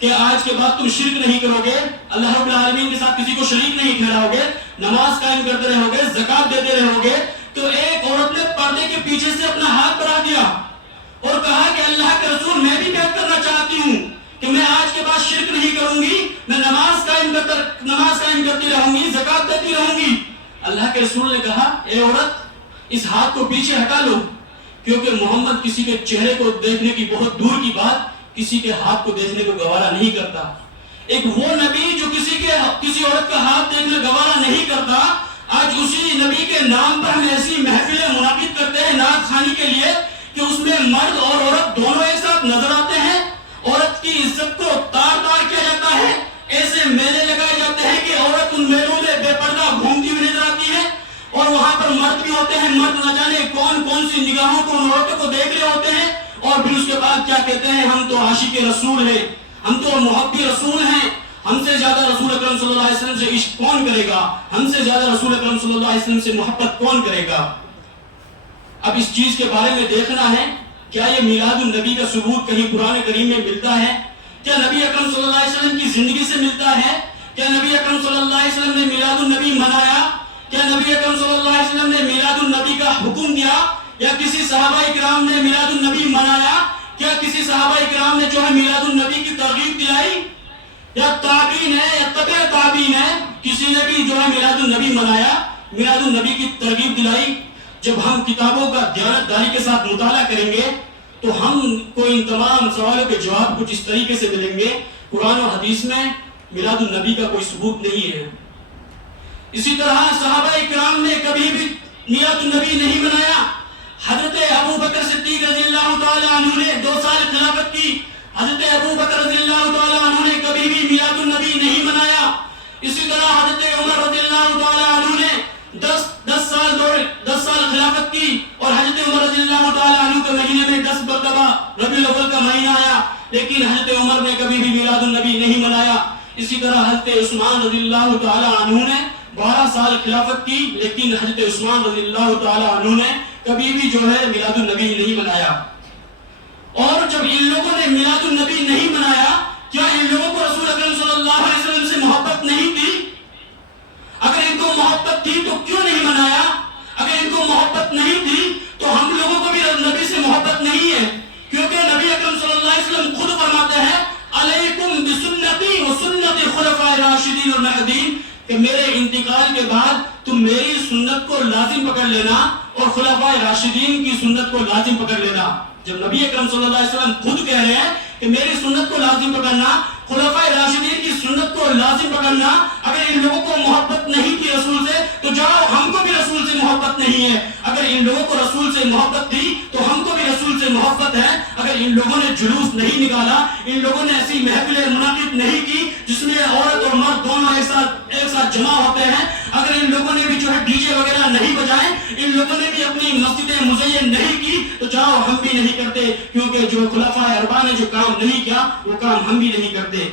کہ آج کے بعد تم شرک نہیں کرو گے، اللہ رب العالمین کے ساتھ کسی کو شریک نہیں ٹھہراؤ گے، نماز قائم کرتے رہو گے، زکوٰۃ دیتے رہو گے۔ تو ایک عورت نے پردے کے پیچھے سے اپنا ہاتھ بڑھا دیا اور کہا کہ اللہ کے رسول میں بھی بیعت کرنا چاہتی ہوں کہ میں آج کے بعد شرک نہیں کروں گی، میں نماز قائم کرتی رہوں گی، زکوٰۃ دیتی رہوں گی۔ اللہ کے رسول نے کہا اے عورت اس ہاتھ کو پیچھے ہٹا لو، کیونکہ محمد کسی کے چہرے کو دیکھنے کی بہت دور کی بات کسی کے ہاتھ کو دیکھنے کو گوارا نہیں کرتا۔ ایک وہ نبی جو کسی عورت کا ہاتھ دیکھنا گوارا نہیں کرتا، آج اسی نبی کے نام پر ہم ایسی محفلیں منعقد کرتے ہیں نعت خوانی کے لیے کہ اس میں مرد اور عورت دونوں ایک ساتھ نظر آتے ہیں، عورت کی عزت کو تار تار کیا جاتا ہے، ایسے میلے لگائے جاتے ہیں کہ عورت ان میلوں میں بے پردہ گھومتی ہوئی نظر آتی ہے، اور وہاں پر مرد بھی ہوتے ہیں، مرد نہ جانے کون سی نگاہوں کو ان عورتوں کو دیکھ رہے ہوتے ہیں، اور پھر اس کے بعد کیا کہتے ہیں ہم تو عاشق رسول ہیں، ہم تو محبی رسول ہیں، ہم سے زیادہ رسول اکرم صلی اللہ علیہ وسلم سے عشق کون کرے گا، ہم سے زیادہ رسول اکرم صلی اللہ علیہ وسلم سے محبت کون کرے گا۔ اب اس چیز کے بارے میں دیکھنا ہے، کیا یہ میلاد النبی کا ثبوت کہیں قرآن کریم میں ملتا ہے؟ کیا نبی اکرم صلی اللہ علیہ وسلم کی زندگی سے ملتا ہے؟ کیا نبی اکرم صلی اللہ علیہ وسلم نے میلاد النبی منایا؟ کیا نبی اکرم صلی اللہ علیہ وسلم نے میلاد النبی کا حکم دیا؟ یا کسی صحابہ اکرام نے میلاد النبی منایا؟ کیا کسی صحابہ اکرام نے جو ہے میلاد النبی کی ترغیب دلائی؟ یا تابعین ہے یا تبع تابعین ہے، کسی نے بھی جو ہے میلاد النبی منایا، میلاد النبی کی ترغیب دلائی؟ جب ہم کتابوں کا دیانتداری کے ساتھ مطالعہ کریں گے تو ہم کو ان تمام سوالوں کے جواب کچھ اس طریقے سے ملیں گے۔ قرآن و حدیث میں میلاد النبی کا کوئی ثبوت نہیں ہے۔ اسی طرح صحابہ اکرام نے کبھی بھی میلاد النبی نہیں منایا۔ حضرت ابو بکر صدیق رضی اللہ تعالی عنہ نے 2 سال خلافت کی، حضرت ابو بکر رضی اللہ تعالی عنہ نے کبھی بھی میلاد النبی نہیں منایا۔ اسی طرح حضرت عمر رضی اللہ تعالی عنہ نے 10 سال خلافت کی، اور حضرت عمر رضی اللہ تعالی عنہ کے مہینے میں 10 مرتبہ ربیع الاول کا مہینہ آیا، لیکن حضرت عمر نے کبھی بھی میلاد النبی نہیں منایا۔ اسی طرح حضرت عثمان رضی اللہ تعالی عنہ نے 12 سال خلافت کی، لیکن حضرت عثمان رضی اللہ تعالی عنہ نے کبھی بھی جو ہے میلاد النبی نہیں منایا۔ اور جب ان لوگوں نے میلاد النبی نہیں منایا، کیا ان لوگوں کو رسول اکرم صلی اللہ علیہ وسلم سے محبت نہیں تھی؟ اگر ان کو محبت تھی تو کیوں نہیں منایا؟ اگر ان کو محبت نہیں تھی تو ہم لوگوں کو بھی نبی سے محبت نہیں ہے، کیونکہ نبی اکرم صلی اللہ علیہ وسلم خود فرماتے ہیں علیکم بسنتی و سنت خلفاء راشدین المہدیین، کہ میرے انتقال کے بعد تم میری سنت کو لازم پکڑ لینا اور خلفاء راشدین کی سنت کو لازم پکڑ لینا۔ جب نبی اکرم صلی اللہ علیہ وسلم خود کہہ رہے ہیں کہ میری سنت کو لازم پکڑنا، خلفاء راشدین کی سنت کو لازم پکڑنا، اگر ان لوگوں کو محبت نہیں تھی رسول سے تو جاؤ ہم کو بھی رسول سے محبت نہیں ہے۔ اگر ان لوگوں کو رسول سے محبت تھی تو ہم کو بھی رسول سے محبت ہے۔ اگر ان لوگوں نے جلوس نہیں نکالا، ان لوگوں نے ایسی محفلیں منعقد نہیں کی جس میں عورت اور مرد دونوں ایک ساتھ جمع ہوتے ہیں، اگر ان لوگوں نے بھی جو ہے ڈی جے وغیرہ نہیں بجائے، ان لوگوں نے بھی اپنی مسجدیں مزین نہیں کی، تو جاؤ ہم بھی نہیں کرتے، کیونکہ جو خلفاء اربعہ نے جو کام نہیں کیا وہ کام ہم بھی نہیں کرتے۔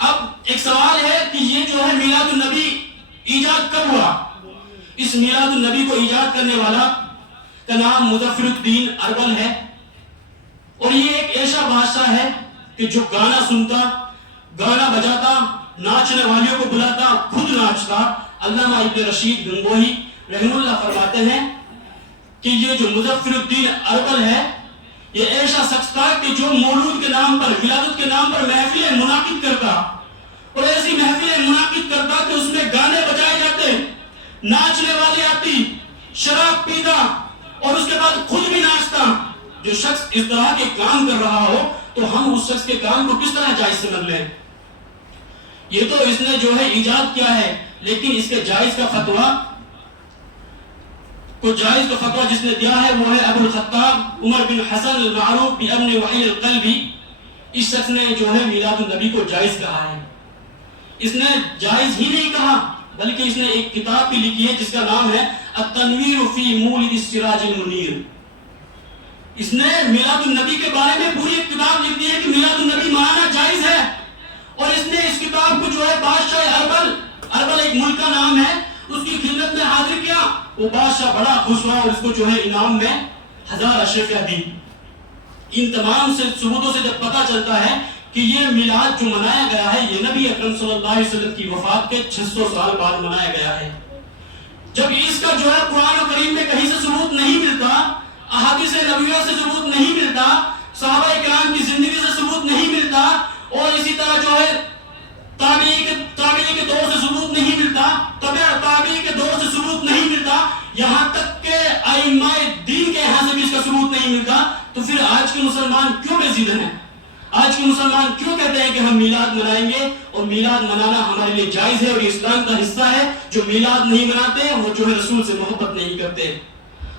اب ایک سوال ہے کہ یہ جو ہے میلاد النبی ایجاد کب ہوا؟ اس میلاد النبی کو ایجاد کرنے والا کا نام مظفر الدین اربل ہے، اور یہ ایک ایسا بادشاہ ہے کہ جو گانا سنتا، گانا بجاتا، ناچنے والیوں کو بلاتا، خود ناچتا۔ علامہ ابن رشید گنگوہی رحمہ اللہ فرماتے ہیں کہ یہ جو مظفر الدین اربل ہے یہ ایسا شخص تھا کہ جو مولود کے نام پر، ولادت کے نام پر محفلیں منعقد کرتا، اور ایسی محفلیں منعقد کرتا کہ اس میں گانے بجائے جاتے، ناچنے والے آتی، شراب پیتا، اور اس کے بعد خود بھی ناچتا۔ جو شخص اس طرح کے کام کر رہا ہو تو ہم اس شخص کے کام کو کس طرح جائز سمجھ لیں؟ یہ تو اس نے جو ہے ایجاد کیا ہے، لیکن اس کے جائز کا فتویٰ جس نے دیا ہے وہ ہے ابو الخطاب عمر بن حسن المعروف بابن وحی القلبی۔ اس شخص نے جو ہے میلاد النبی کو جائز کہا ہے۔ اس نے جائز ہی نہیں کہا بلکہ اس نے ایک کتاب بھی لکھی ہے جس کا نام ہے التنویر فی مولد السراج المنیر۔ اس نے میلاد النبی کے بارے میں پوری ایک کتاب لکھ دی ہے کہ میلاد النبی منانا جائز ہے، اور اس نے اس کتاب کو جو ہے بادشاہ اربل ایک ملک کا نام ہے، اس کی خدمت میں حاضر کیا۔ وہ بادشاہ بڑا خوش ہوا اور اس کو جو ہے انعام میں 1000 اشرفیہ دی۔ ان تمام سے ثبوتوں سے جب پتہ چلتا ہے کہ یہ میلاد جو منایا گیا ہے یہ نبی اکرم صلی اللہ علیہ وسلم کی وفات کے 600 سال بعد منایا گیا ہے۔ جب اس کا جو ہے قرآن و کریم میں کہیں سے ثبوت نہیں ملتا، احادیث نبویہ سے ثبوت نہیں ملتا، صحابہ کرام کی زندگی سے ثبوت نہیں ملتا، اور اسی طرح جو ہے تابعی کے دور سے ثبوت نہیں ملتا، تابعی کے دور سے ثبوت نہیں ملتا، یہاں تک کہ ائمہ دین کے یہاں سے بھی اس کا ثبوت نہیں ملتا، تو پھر آج کے مسلمان کیوں بے ضد ہیں؟ آج کے مسلمان کیوں کہتے ہیں کہ ہم میلاد منائیں گے اور میلاد منانا ہمارے لیے جائز ہے اور یہ اسلام کا حصہ ہے؟ جو میلاد نہیں مناتے وہ جو ہے رسول سے محبت نہیں کرتے۔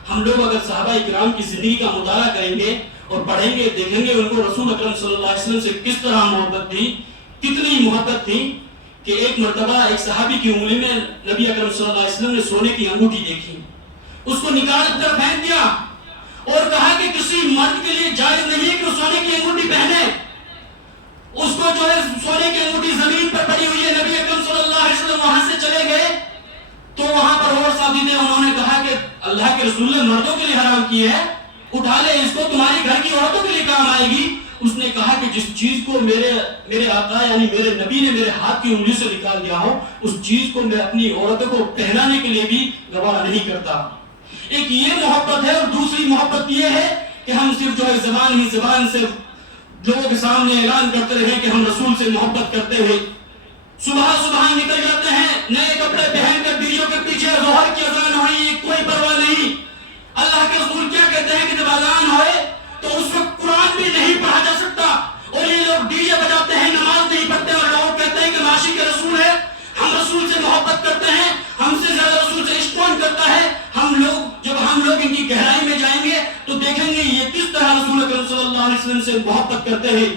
ہم لوگ اگر صحابہ کرام کی زندگی کا مطالعہ کریں گے اور پڑھیں گے، دیکھیں گے ان کو رسول اکرم صلی اللہ علیہ وسلم سے کس طرح محبت تھی، کتنی محبت تھی کہ ایک مرتبہ ایک صحابی کی انگلی میں نبی اکرم صلی اللہ علیہ وسلم نے سونے کی انگوٹھی دیکھی، اس کو نکال کر پھینک دیا اور کہا کہ کسی مرد کے لیے جائز نہیں ہے کہ وہ سونے کی انگوٹھی پہنے۔ اس کو جو ہے سونے کی انگوٹھی زمین پر پڑی ہوئی ہے، نبی اکرم صلی اللہ علیہ وسلم وہاں سے چلے گئے تو وہاں پر اور ساتھی تھے، انہوں نے کہا کہ اللہ کے رسول نے مردوں کے لیے حرام کی ہے، اٹھا لے اس کو، تمہاری گھر کی عورتوں کے لیے کام آئے گی۔ اس نے کہا کہ جس چیز کو میرے آقا یعنی میرے نبی نے میرے ہاتھ کی انگلی سے نکال دیا ہو، اس چیز کو میں اپنی عورتوں کو پہنانے کے لیے بھی گوارا نہیں کرتا۔ ایک یہ محبت ہے، اور دوسری محبت یہ ہے کہ ہم صرف جو ہے زبان سے لوگوں کے سامنے اعلان کرتے رہے کہ ہم رسول سے محبت کرتے ہیں، صبح نکل جاتے ہیں نئے کپڑے پہن کر ڈیجوں کے پیچھے، ظہر کی اذان ہوئی کوئی پرواہ نہیں۔ اللہ کے رسول کیا کہتے ہیں کہ جب اذان ہوئے تو اس وقت قرآن بھی نہیں پڑھا جا سکتا، اور یہ لوگ ڈی جے بجاتے ہیں، نماز نہیں پڑھتے، اور لوگ کہتے ہیں کہ عاشق رسول ہے، ہم رسول سے محبت کرتے ہیں، ہم سے زیادہ رسول سے عشق کون کرتا ہے۔ جب ہم لوگ ان کی گہرائی میں جائیں گے تو دیکھیں گے یہ کس طرح رسول اکرم صلی اللہ علیہ وسلم سے محبت کرتے ہیں۔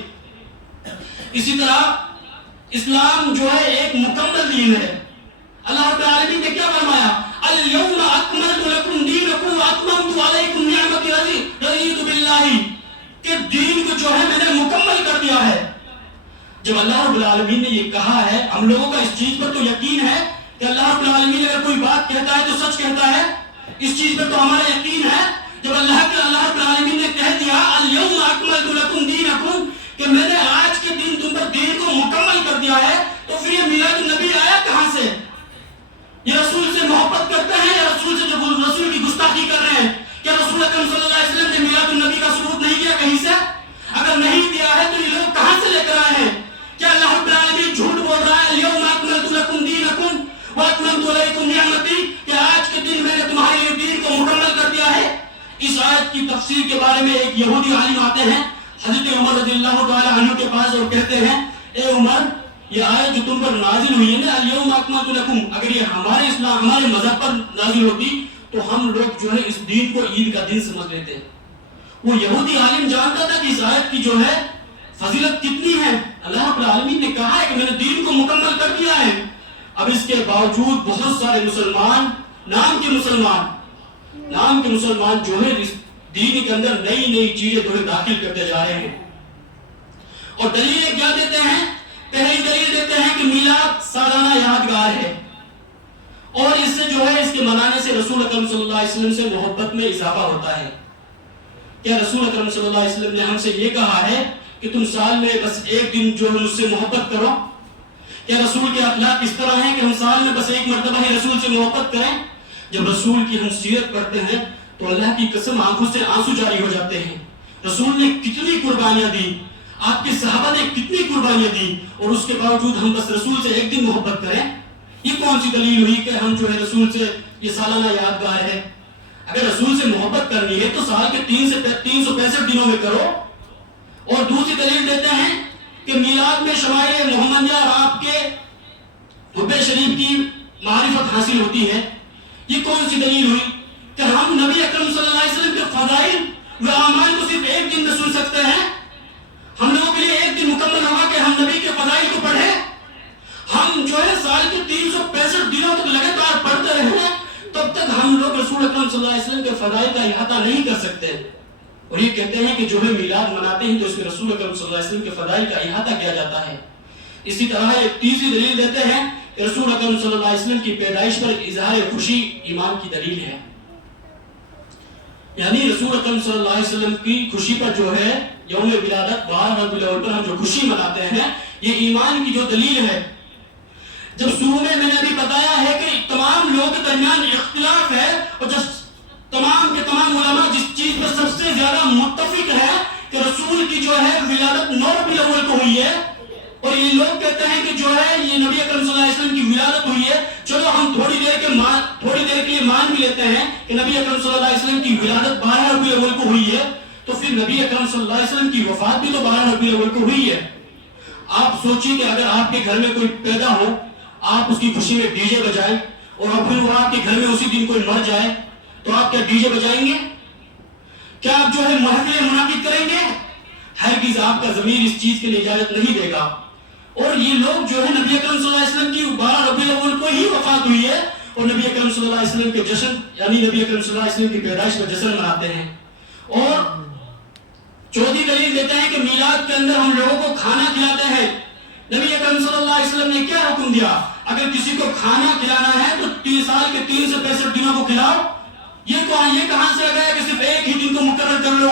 اسی طرح اسلام جو ہے ایک مکمل دین ہے۔ اللہ رب العالمین نے کیا فرمایا؟ اليوم اکملت لکم دینکم واتممت علیکم نعمتی رضیت باللہ، کہ دین کو جو ہے میں نے مکمل کر دیا ہے۔ جب اللہ رب العالمین نے یہ کہا ہے، ہم لوگوں کا اس چیز پر تو یقین ہے کہ اللہ رب العالمین اگر کوئی بات کہتا ہے تو سچ کہتا ہے، اس چیز پر تو ہمارا یقین ہے۔ جب اللہ رب العالمین نے کہہ دیا اليوم اکملت لکم دینکم، کہ میں نے آج کے دن تم پر دین کو مکمل کر دیا ہے، تو پھر یہ میلاد النبی آیا کہاں سے؟ یہ رسول سے محبت کرتے ہیں یا رسول سے جو رسول کی گستاخی کر رہے ہیں؟ کیا رسول اکرم صلی اللہ علیہ وسلم نے میلاد النبی کا ثبوت نہیں دیا کہیں سے؟ اگر نہیں دیا ہے تو یہ لوگ کہاں سے لے کر آئے ہیں؟ کیا اللہ رب العالمین جھوٹ بول رہا ہے اليوم اکملت لکم دینکم واتممت علیکم نعمتی، کہ آج کے دن میں نے تمہارے لیے دین کو مکمل کر دیا ہے؟ اس آیت کی تفسیر کے بارے میں ایک یہودی عالم آتے ہیں حضرت عمر رضی اللہ تعالی عنہ کے پاس اور کہتے ہیں اے عمر، یہ آیت جو تم پر نازل ہوئی ہے نا اليوم اکملت لکم، اگر یہ ہمارے اسلام ہمارے مذہب پر نازل ہوتی تو ہم لوگ جو ہے اس دین کو عید کا دن سمجھ لیتے۔ وہ یہودی عالم جانتا تھا کہ اس آیت کی جو ہے فضیلت کتنی ہے۔ اللہ رب العالمین نے کہا ہے کہ میں نے دین کو مکمل کر دیا ہے، اب اس کے باوجود بہت سارے مسلمان نام کے مسلمان جو ہے اس دین کے اندر نئی چیزیں جو ہے داخل کرتے جا رہے ہیں، اور دلیلیں کیا دیتے ہیں؟ پہلی دلیل دیتے ہیں کہ میلاد سالانہ یادگار ہے، اور اس سے جو ہے اس کے منانے سے رسول اکرم صلی اللہ علیہ وسلم سے محبت میں اضافہ ہوتا ہے۔ کیا رسول اکرم صلی اللہ علیہ وسلم نے ہم سے یہ کہا ہے کہ تم سال میں بس ایک دن جو ہے مجھ سے محبت کرو؟ کیا رسول کے اخلاق اس طرح ہیں کہ ہم سال میں بس ایک مرتبہ ہی رسول سے محبت کریں؟ جب رسول کی ہم سیرت پڑھتے ہیں تو اللہ کی قسم آنکھوں سے آنسو جاری ہو جاتے ہیں۔ رسول نے کتنی قربانیاں دی، آپ کے صحابہ نے کتنی قربانیاں دی، اور اس کے باوجود ہم بس رسول سے ایک دن محبت کریں؟ یہ کون سی دلیل ہوئی کہ ہم جو ہے رسول سے یہ سالانہ یادگار ہے؟ اگر رسول سے محبت کرنی ہے تو سال کے 365 دنوں میں کرو۔ اور دوسری دلیل دیتے ہیں کہ میلاد میں شمائل محمدیہ اور آپ کے حب شریف کی معرفت حاصل ہوتی ہے۔ یہ کون سی دلیل ہوئی کہ ہم نبی اکرم صلی اللہ علیہ وسلم کے فضائل و اعمال کو صرف ایک دن میں سن سکتے ہیں؟ ہم لوگوں کے لیے ایک دن مکمل ہوگا کہ ہم نبی کے فضائل کو پڑھیں؟ ہم جو ہے سال کے 365 دنوں تک لگاتار پڑھتے رہے، تب تک ہم لوگ رسول اکرم صلی اللہ علیہ وسلم کے فضائل کا احاطہ نہیں کر سکتے۔ اور یہ کہتے ہیں کہ جو ہے میلاد مناتے ہیں تو اس میں رسول اکرم صلی اللہ علیہ وسلم کے فضائل کا احاطہ کیا جاتا ہے۔ اسی طرح ایک تیسری دلیل دیتے ہیں کہ رسول اکرم صلی اللہ علیہ وسلم کی پیدائش پر اظہار خوشی ایمان کی دلیل ہے، یعنی رسول اکرم صلی اللہ علیہ وسلم کی خوشی پر جو ہے یوم ولادت 12 ربیع الاول پر ہم جو خوشی مناتے ہیں، یہ ایمان کی جو دلیل ہے۔ جب شروع میں نے ابھی بتایا ہے کہ تمام لوگوں کے درمیان اختلاف ہے، اور جب تمام کے تمام علماء جس چیز پر سب سے زیادہ متفق ہے کہ رسول کی جو ہے ولادت 9 ربیع الاول کو ہوئی ہے، اور یہ لوگ کہتے ہیں کہ جو ہے یہ نبی اکرم صلی اللہ علیہ وسلم کی ولادت ہوئی ہے، چلو ہم تھوڑی دیر کے لیے مان بھی لیتے ہیں کہ نبی اکرم صلی اللہ علیہ وسلم کی ولادت 12 ربیع الاول کو ہوئی ہے، تو پھر نبی اکرم صلی اللہ علیہ وسلم کی وفات بھی تو 12 ربیع الاول کو ہوئی ہے۔ آپ سوچیں کہ اگر آپ کے گھر میں کوئی پیدا ہو، آپ اس کی خوشی میں ڈی جے بجائیں، اور پھر وہ آپ کے گھر میں اسی دن کوئی مر جائے تو آپ کیا ڈی جے بجائیں گے؟ کیا آپ جو ہے محفلیں منعقد کریں گے؟ ہرگز آپ کا ضمیر اس چیز کے لیے اجازت نہیں دے گا۔ اور یہ لوگ جو ہے نبی اکرم صلی اللہ علیہ وسلم کی 12 ربیع الاول کو ہی وفات ہوئی ہے، اور نبی اکرم صلی اللہ علیہ وسلم کے جشن یعنی نبی اکرم صلی اللہ علیہ وسلم کی پیدائش کا جشن مناتے ہیں۔ اور چوتھی دلیل دیتے ہیں کہ میلاد کے اندر ہم لوگوں کو کھانا کھلاتے ہیں. نبی اکرم صلی اللہ علیہ وسلم نے کیا حکم دیا؟ اگر کسی کو کھانا کھلانا ہے تو 3 سال کے 365 دنوں کو کھلاؤ. یہ کہاں سے آ گیا کہ صرف ایک ہی دن کو مقرر کر لو؟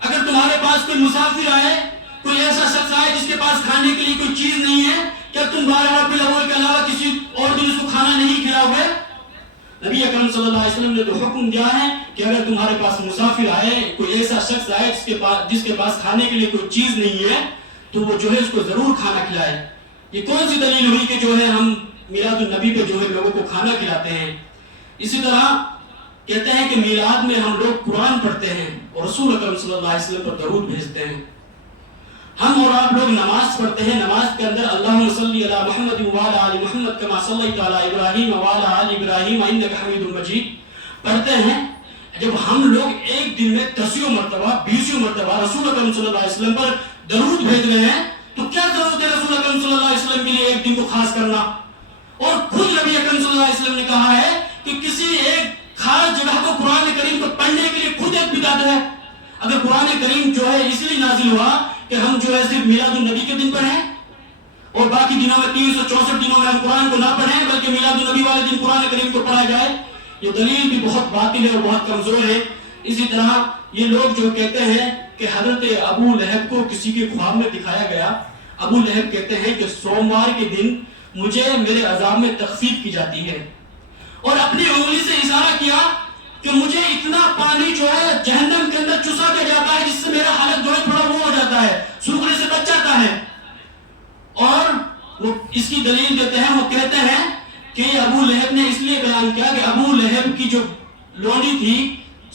اگر تمہارے پاس کوئی مسافر آئے، کوئی ایسا شخص آئے جس کے پاس کھانے کے لیے کوئی چیز نہیں ہے، کیا تم 12 ربیع الاول کے علاوہ کسی اور دن اس کو کھانا نہیں کھلاؤ گے؟ نبی اکرم صلی اللہ علیہ وسلم نے تو حکم دیا ہے کہ اگر تمہارے پاس مسافر آئے، کوئی ایسا شخص آئے جس کے پاس کھانے کے لیے کوئی چیز نہیں ہے، تو وہ جو ہے اس کو ضرور کھانا کھلائے. یہ کون سی دلیل ہوئی کہ جو ہے ہم میلاد النبی پہ جو ہے لوگوں کو کھانا کھلاتے ہیں؟ اسی طرح کہتے ہیں کہ میلاد میں ہم لوگ قرآن پڑھتے ہیں اور رسول اکرم صلی اللہ علیہ وسلم پر درود بھیجتے ہیں. ہم اور آپ لوگ نماز پڑھتے ہیں، نماز کے اندر اللہم صلی علی محمد وعلی آل محمد کما صلیت علی ابراہیم وعلی آل ابراہیم انک حمید مجید پڑھتے ہیں. جب ہم لوگ ایک دن میں 10 مرتبہ 20 مرتبہ رسول اکرم صلی اللہ علیہ وسلم پر درود بھیج رہے ہیں تو کیا ضرورت ہے رسول اکرم صلی اللہ علیہ وسلم کے لیے ایک دن کو خاص کرنا؟ اور خود نبی اکرم صلی اللہ علیہ وسلم نے کہا ہے کہ کسی ایک خاص جگہ کو قرآن کریم کو پڑھنے کے لیے خود ایک بدعت ہے. اگر قرآن کریم جو ہے اس لیے نازل ہوا کہ ہم جو ہے صرف میلاد النبی کے دن پڑھیں اور باقی دنوں میں 364 دنوں میں ہم قرآن کو نہ پڑھیں بلکہ میلاد النبی والے دن قرآن کریم کو پڑھا جائے، یہ دلیل بھی بہت باطل ہے اور بہت کمزور ہے. اسی طرح یہ لوگ جو کہتے ہیں کہ حضرت ابو لہب کو کسی کے خواب میں دکھایا گیا. ابو لہب کہتے ہیں کہ سوموار کے دن مجھے میرے عذاب میں تخفیف کی جاتی ہے اور اپنی انگلی سے اشارہ کیا کہ مجھے اتنا پانی جو ہے جہنم کے اندر چسا دیا جاتا ہے جس سے میرا حالت جو ہے تھوڑا وہ ہو جاتا ہے، سوکھنے سے بچ جاتا ہے. اور وہ اس کی دلیل دیتے ہیں، وہ کہتے ہیں کہ ابو لہب نے اس لیے بیان کیا کہ ابو لہب کی جو لونڈی تھی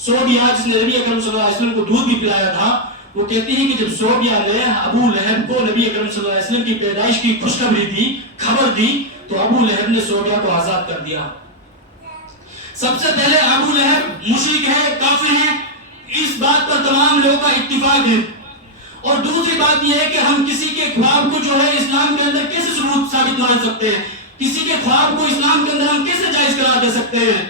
صوبیہ، جس نے نبی اکرم صلی اللہ علیہ وسلم کو دودھ بھی پلایا تھا، وہ کہتی ہے کہ جب صوبیہ نے ابو لہب کو نبی اکرم صلی اللہ علیہ وسلم کی پیدائش کی خوشخبری دی، خبر دی، تو ابو لہب نے صوبیہ کو آزاد کر دیا. سب سے پہلے ابو لہب مشرک ہے، کافر ہے، اس بات پر تمام لوگوں کا اتفاق ہے. اور دوسری بات یہ ہے کہ ہم کسی کے خواب کو جو ہے اسلام کے اندر کیسے ثبوت ثابت مان سکتے ہیں؟ کسی کے خواب کو اسلام کے اندر ہم کیسے جائز قرار دے سکتے ہیں؟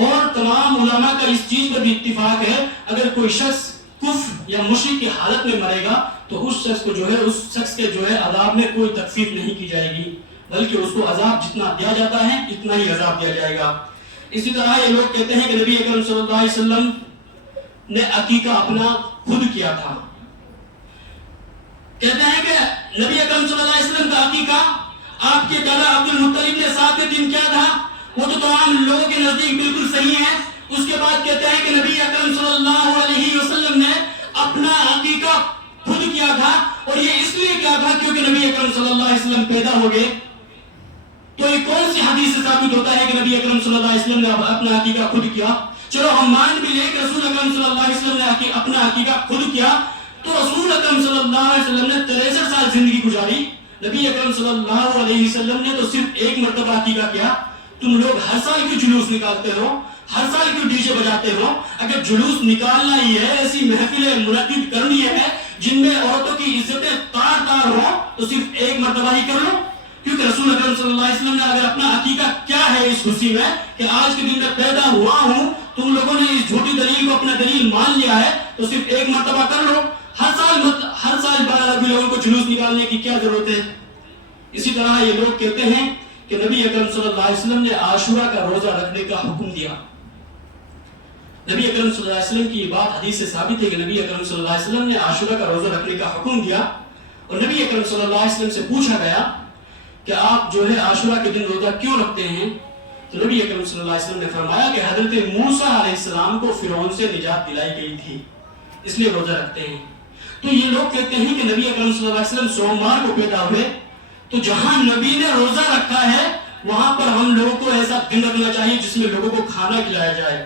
اور تمام علماء کا اس چیز پر بھی اتفاق ہے، اگر کوئی شخص کفر یا مشرک کی حالت میں مرے گا تو اس شخص کو جو ہے اس شخص کے جو ہے عذاب میں کوئی تخفیف نہیں کی جائے گی، بلکہ اس کو عذاب جتنا دیا جاتا ہے اتنا ہی عذاب دیا جائے گا. اسی طرح یہ لوگ کہتے ہیں کہ نبی اکرم صلی اللہ علیہ وسلم نے عقیقہ اپنا خود کیا تھا. کہتے ہیں کہ نبی اکرم صلی اللہ علیہ وسلم کا عقیقہ آپ کے دادا عبد المطلب نے 7 دن کیا تھا، وہ تو تمام لوگوں کے نزدیک بالکل صحیح ہے. اس کے بعد کہتے ہیں کہ نبی اکرم صلی اللہ علیہ وسلم نے اپنا عقیقہ خود کیا تھا اور یہ اس لیے کیا تھا کیونکہ نبی اکرم صلی اللہ علیہ وسلم پیدا ہو گئے. تو یہ کون سی حدیث سے ثابت ہوتا ہے کہ نبی اکرم صلی اللہ علیہ وسلم نے اپنا عقیقہ خود کیا؟ چلو ہم مان بھی لیں کہ رسول اکرم صلی اللہ علیہ وسلم نے اپنا عقیقہ خود کیا، تو رسول اکرم صلی اللہ علیہ وسلم نے 63 سال زندگی گزاری، نبی اکرم صلی اللہ علیہ وسلم نے تو صرف ایک مرتبہ عقیقہ کیا. تم لوگ ہر سال کیوں جلوس نکالتے ہو، ہر سال کیوں ڈی جے بجاتے ہو؟ اگر جلوس نکالنا ہی ہے، ایسی محفلیں منعقد کرنی ہے جن میں عورتوں کی عزتیں تار تار ہو، تو صرف ایک مرتبہ ہی کر لو. کیونکہ رسول اکرم صلی اللہ علیہ وسلم نے اگر اپنا عقیقہ کیا ہے اس خوشی میں کہ آج کے دن میں پیدا ہوا ہوں، تم لوگوں نے اس جھوٹی دلیل کو اپنا دلیل مان لیا ہے، تو صرف ایک مرتبہ کر لو. ہر سال 12 ربیع الاول کو جلوس نکالنے کی کیا ضرورت ہے؟ اسی طرح یہ لوگ کہتے ہیں کہ نبی اکرم صلی اللہ علیہ وسلم نے عاشورہ کا روزہ رکھنے کا حکم دیا. نبی اکرم صلی اللہ علیہ وسلم کی یہ بات حدیث سے ثابت ہے کہ نبی اکرم صلی اللہ علیہ وسلم نے عاشورہ کا روزہ رکھنے کا حکم دیا. اور نبی اکرم صلی اللہ علیہ وسلم سے پوچھا گیا کہ آپ جو ہے عاشورہ کے دن روزہ کیوں رکھتے ہیں؟ تو نبی اکرم صلی اللہ علیہ وسلم نے فرمایا کہ حضرت موسیٰ علیہ السلام کو فرعون سے نجات دلائی گئی تھی، اس لیے روزہ رکھتے ہیں. تو یہ لوگ کہتے ہیں کہ نبی اکرم صلی اللہ علیہ وسلم سوموار کو پیدا ہوئے، تو جہاں نبی نے روزہ رکھا ہے وہاں پر ہم لوگوں کو ایسا دن رکھنا چاہیے جس میں لوگوں کو کھانا کھلایا جائے.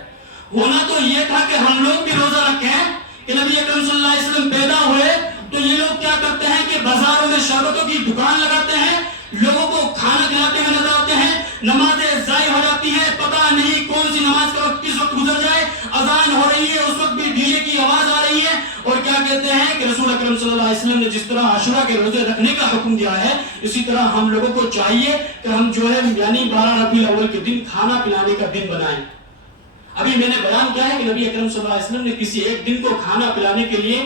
ہونا تو یہ تھا کہ ہم لوگ بھی روزہ رکھیں کہ نبی اکرم صلی اللہ علیہ وسلم پیدا ہوئے تو یہ لوگ کیا کرتے ہیں کہ بازاروں میں شربتوں کی دکان لگاتے ہیں، لوگوں کو کھانا کھلاتے ہوئے نظر آتے ہیں، نمازیں ضائع ہو جاتی ہیں، پتہ نہیں کون سی نماز کا وقت کس وقت گزر جائے، اذان ہو رہی ہے اس وقت بھی ڈی جے کی آواز آ رہی ہے. اور کیا کہتے ہیں کہ رسول اکرم صلی اللہ علیہ وسلم نے جس طرح عاشورہ کے روزے رکھنے کا حکم دیا ہے، اسی طرح ہم لوگوں کو چاہیے کہ ہم جو ہے یعنی 12 ربیع الاول کے دن کھانا پلانے کا دن بنائیں. ابھی میں نے بیان کیا ہے کہ نبی اکرم صلی اللہ علیہ وسلم نے کسی ایک دن کو کھانا پلانے کے لیے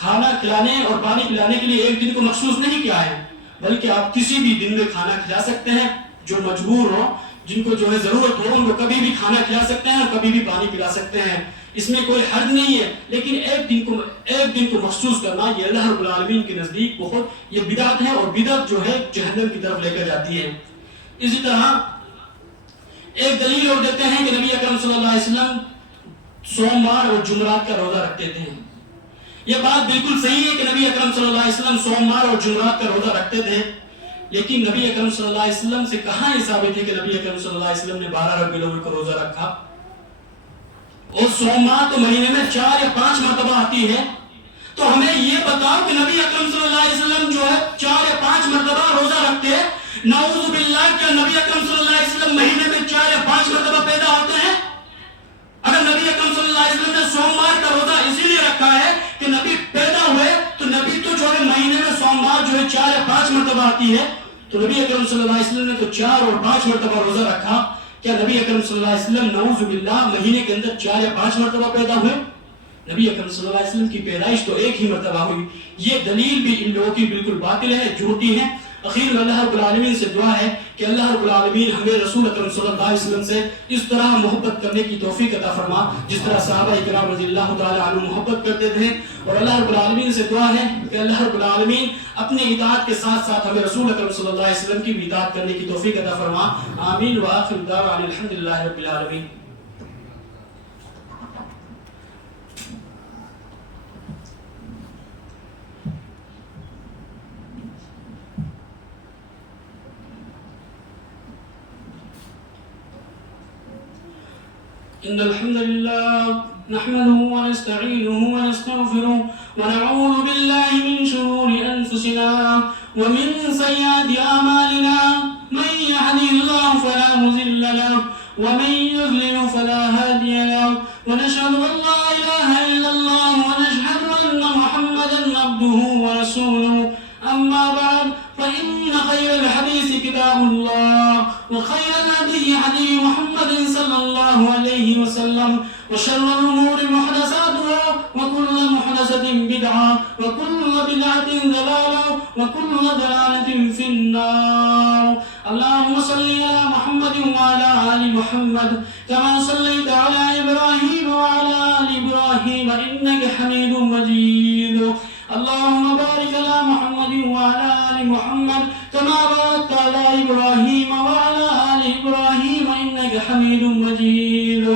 کھانا کھلانے اور پانی پلانے کے لیے ایک دن کو مخصوص نہیں کیا ہے، بلکہ آپ کسی بھی دن میں کھانا کھلا سکتے ہیں۔ جو مجبور ہو، جن کو جو ہے ضرورت ہو، ان کو کبھی بھی کھانا کھلا سکتے ہیں اور کبھی بھی پانی پلا سکتے ہیں، اس میں کوئی حرج نہیں ہے۔ لیکن ایک دن کو مخصوص کرنا یہ اللہ رب العالمین کے نزدیک بہت یہ بدعت ہے، اور بدعت جو ہے جہنم کی طرف لے کر جاتی ہے۔ اسی طرح ایک دلیل اور دیتے ہیں کہ نبی اکرم صلی اللہ علیہ وسلم سوموار اور جمعرات کا روزہ رکھتے تھے۔ یہ بات بالکل صحیح ہے کہ نبی اکرم صلی اللہ علیہ وسلم سوموار اور جمعرات کا روزہ رکھتے تھے، لیکن نبی اکرم صلی اللہ علیہ وسلم سے کہاں یہ ثابت ہے کہ نبی اکرم صلی اللہ علیہ وسلم نے 12 ربیع الاول کا روزہ رکھا؟ اور سوموار تو مہینے میں 4 یا 5 مرتبہ آتی ہے، تو ہمیں یہ بتاؤ کہ نبی اکرم صلی اللہ علیہ وسلم جو ہے 4 یا 5 مرتبہ روزہ رکھتے ہیں۔ نعوذ باللہ، کیا نبی اکرم صلی اللہ علیہ وسلم مہینے میں 4 یا 5 مرتبہ پیدا ہوتے ہیں؟ اگر نبی اکرم صلی اللہ علیہ وسلم نے سوموار کا روزہ اسی لیے رکھا ہے کہ نبی پیدا ہوئے، تو نبی تو جو ہے مہینے میں سوموار جو ہے 4 یا 5 مرتبہ آتی ہے، تو نبی اکرم صلی اللہ علیہ وسلم نے تو 4 اور 5 مرتبہ روزہ رکھا۔ کیا نبی اکرم صلی اللہ علیہ وسلم نعوذ باللہ مہینے کے اندر 4 یا 5 مرتبہ پیدا ہوئے؟ نبی اکرم صلی اللہ علیہ وسلم کی پیدائش تو ایک ہی مرتبہ ہوئی۔ یہ دلیل بھی ان لوگوں کی بالکل باطل ہے، جھوٹی ہے۔ اخیر میں اللہ رب العالمین سے دعا ہے کہ اللہ رب العالمین ہمیں رسول اکرم صلی اللہ علیہ وسلم سے اس طرح محبت کرنے کی توفیق عطا فرما جس طرح صحابہ کرام رضی اللہ تعالی عنہ محبت کرتے تھے۔ اور اللہ رب العالمین سے دعا ہے کہ اللہ رب العالمین اپنی اطاعت کے ساتھ ساتھ ہمیں رسول اکرم صلی اللہ علیہ وسلم کی بھی اطاعت کرنے کی توفیق عطا فرما۔ آمین وآخر دعوانا الحمدللہ رب العالمین۔ إن الحمد لله نحمده ونستعينه ونستغفره ونعوذ بالله من شرور أنفسنا ومن سيئات أعمالنا، من يهده الله فلا مضل له ومن يضلل فلا هادي له، ونشهد أن لا إله إلا الله ونشهد أن محمدا عبده ورسوله، أما بعد فإن خير الحديث كتاب الله، وخير الهدي هدي محمد صلى الله عليه وسلم، وشر الأمور محدثاتها، وكل محدثة بدعة، وكل بدعة ضلالة، وكل ضلالة في النار۔ اللهم صل على محمد وعلى آل محمد كما صليت على إبراهيم وعلى آل إبراهيم إنك حميد مجيد۔ اللهم بارك على محمد وعلى آل محمد كما باركت على إبراهيم وعلى آل إبراهيم إنك حميد مجيد۔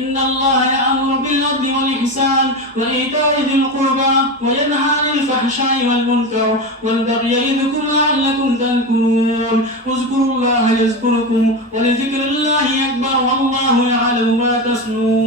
إن الله يأمر بالعدل والإحسان وإيتاء ذي القربى وينهى عن الفحشاء والمنكر والبغي يعظكم لعلكم تذكرون، اذكروا الله يذكركم ولذكر الله أكبر والله يعلم ما تصنعون۔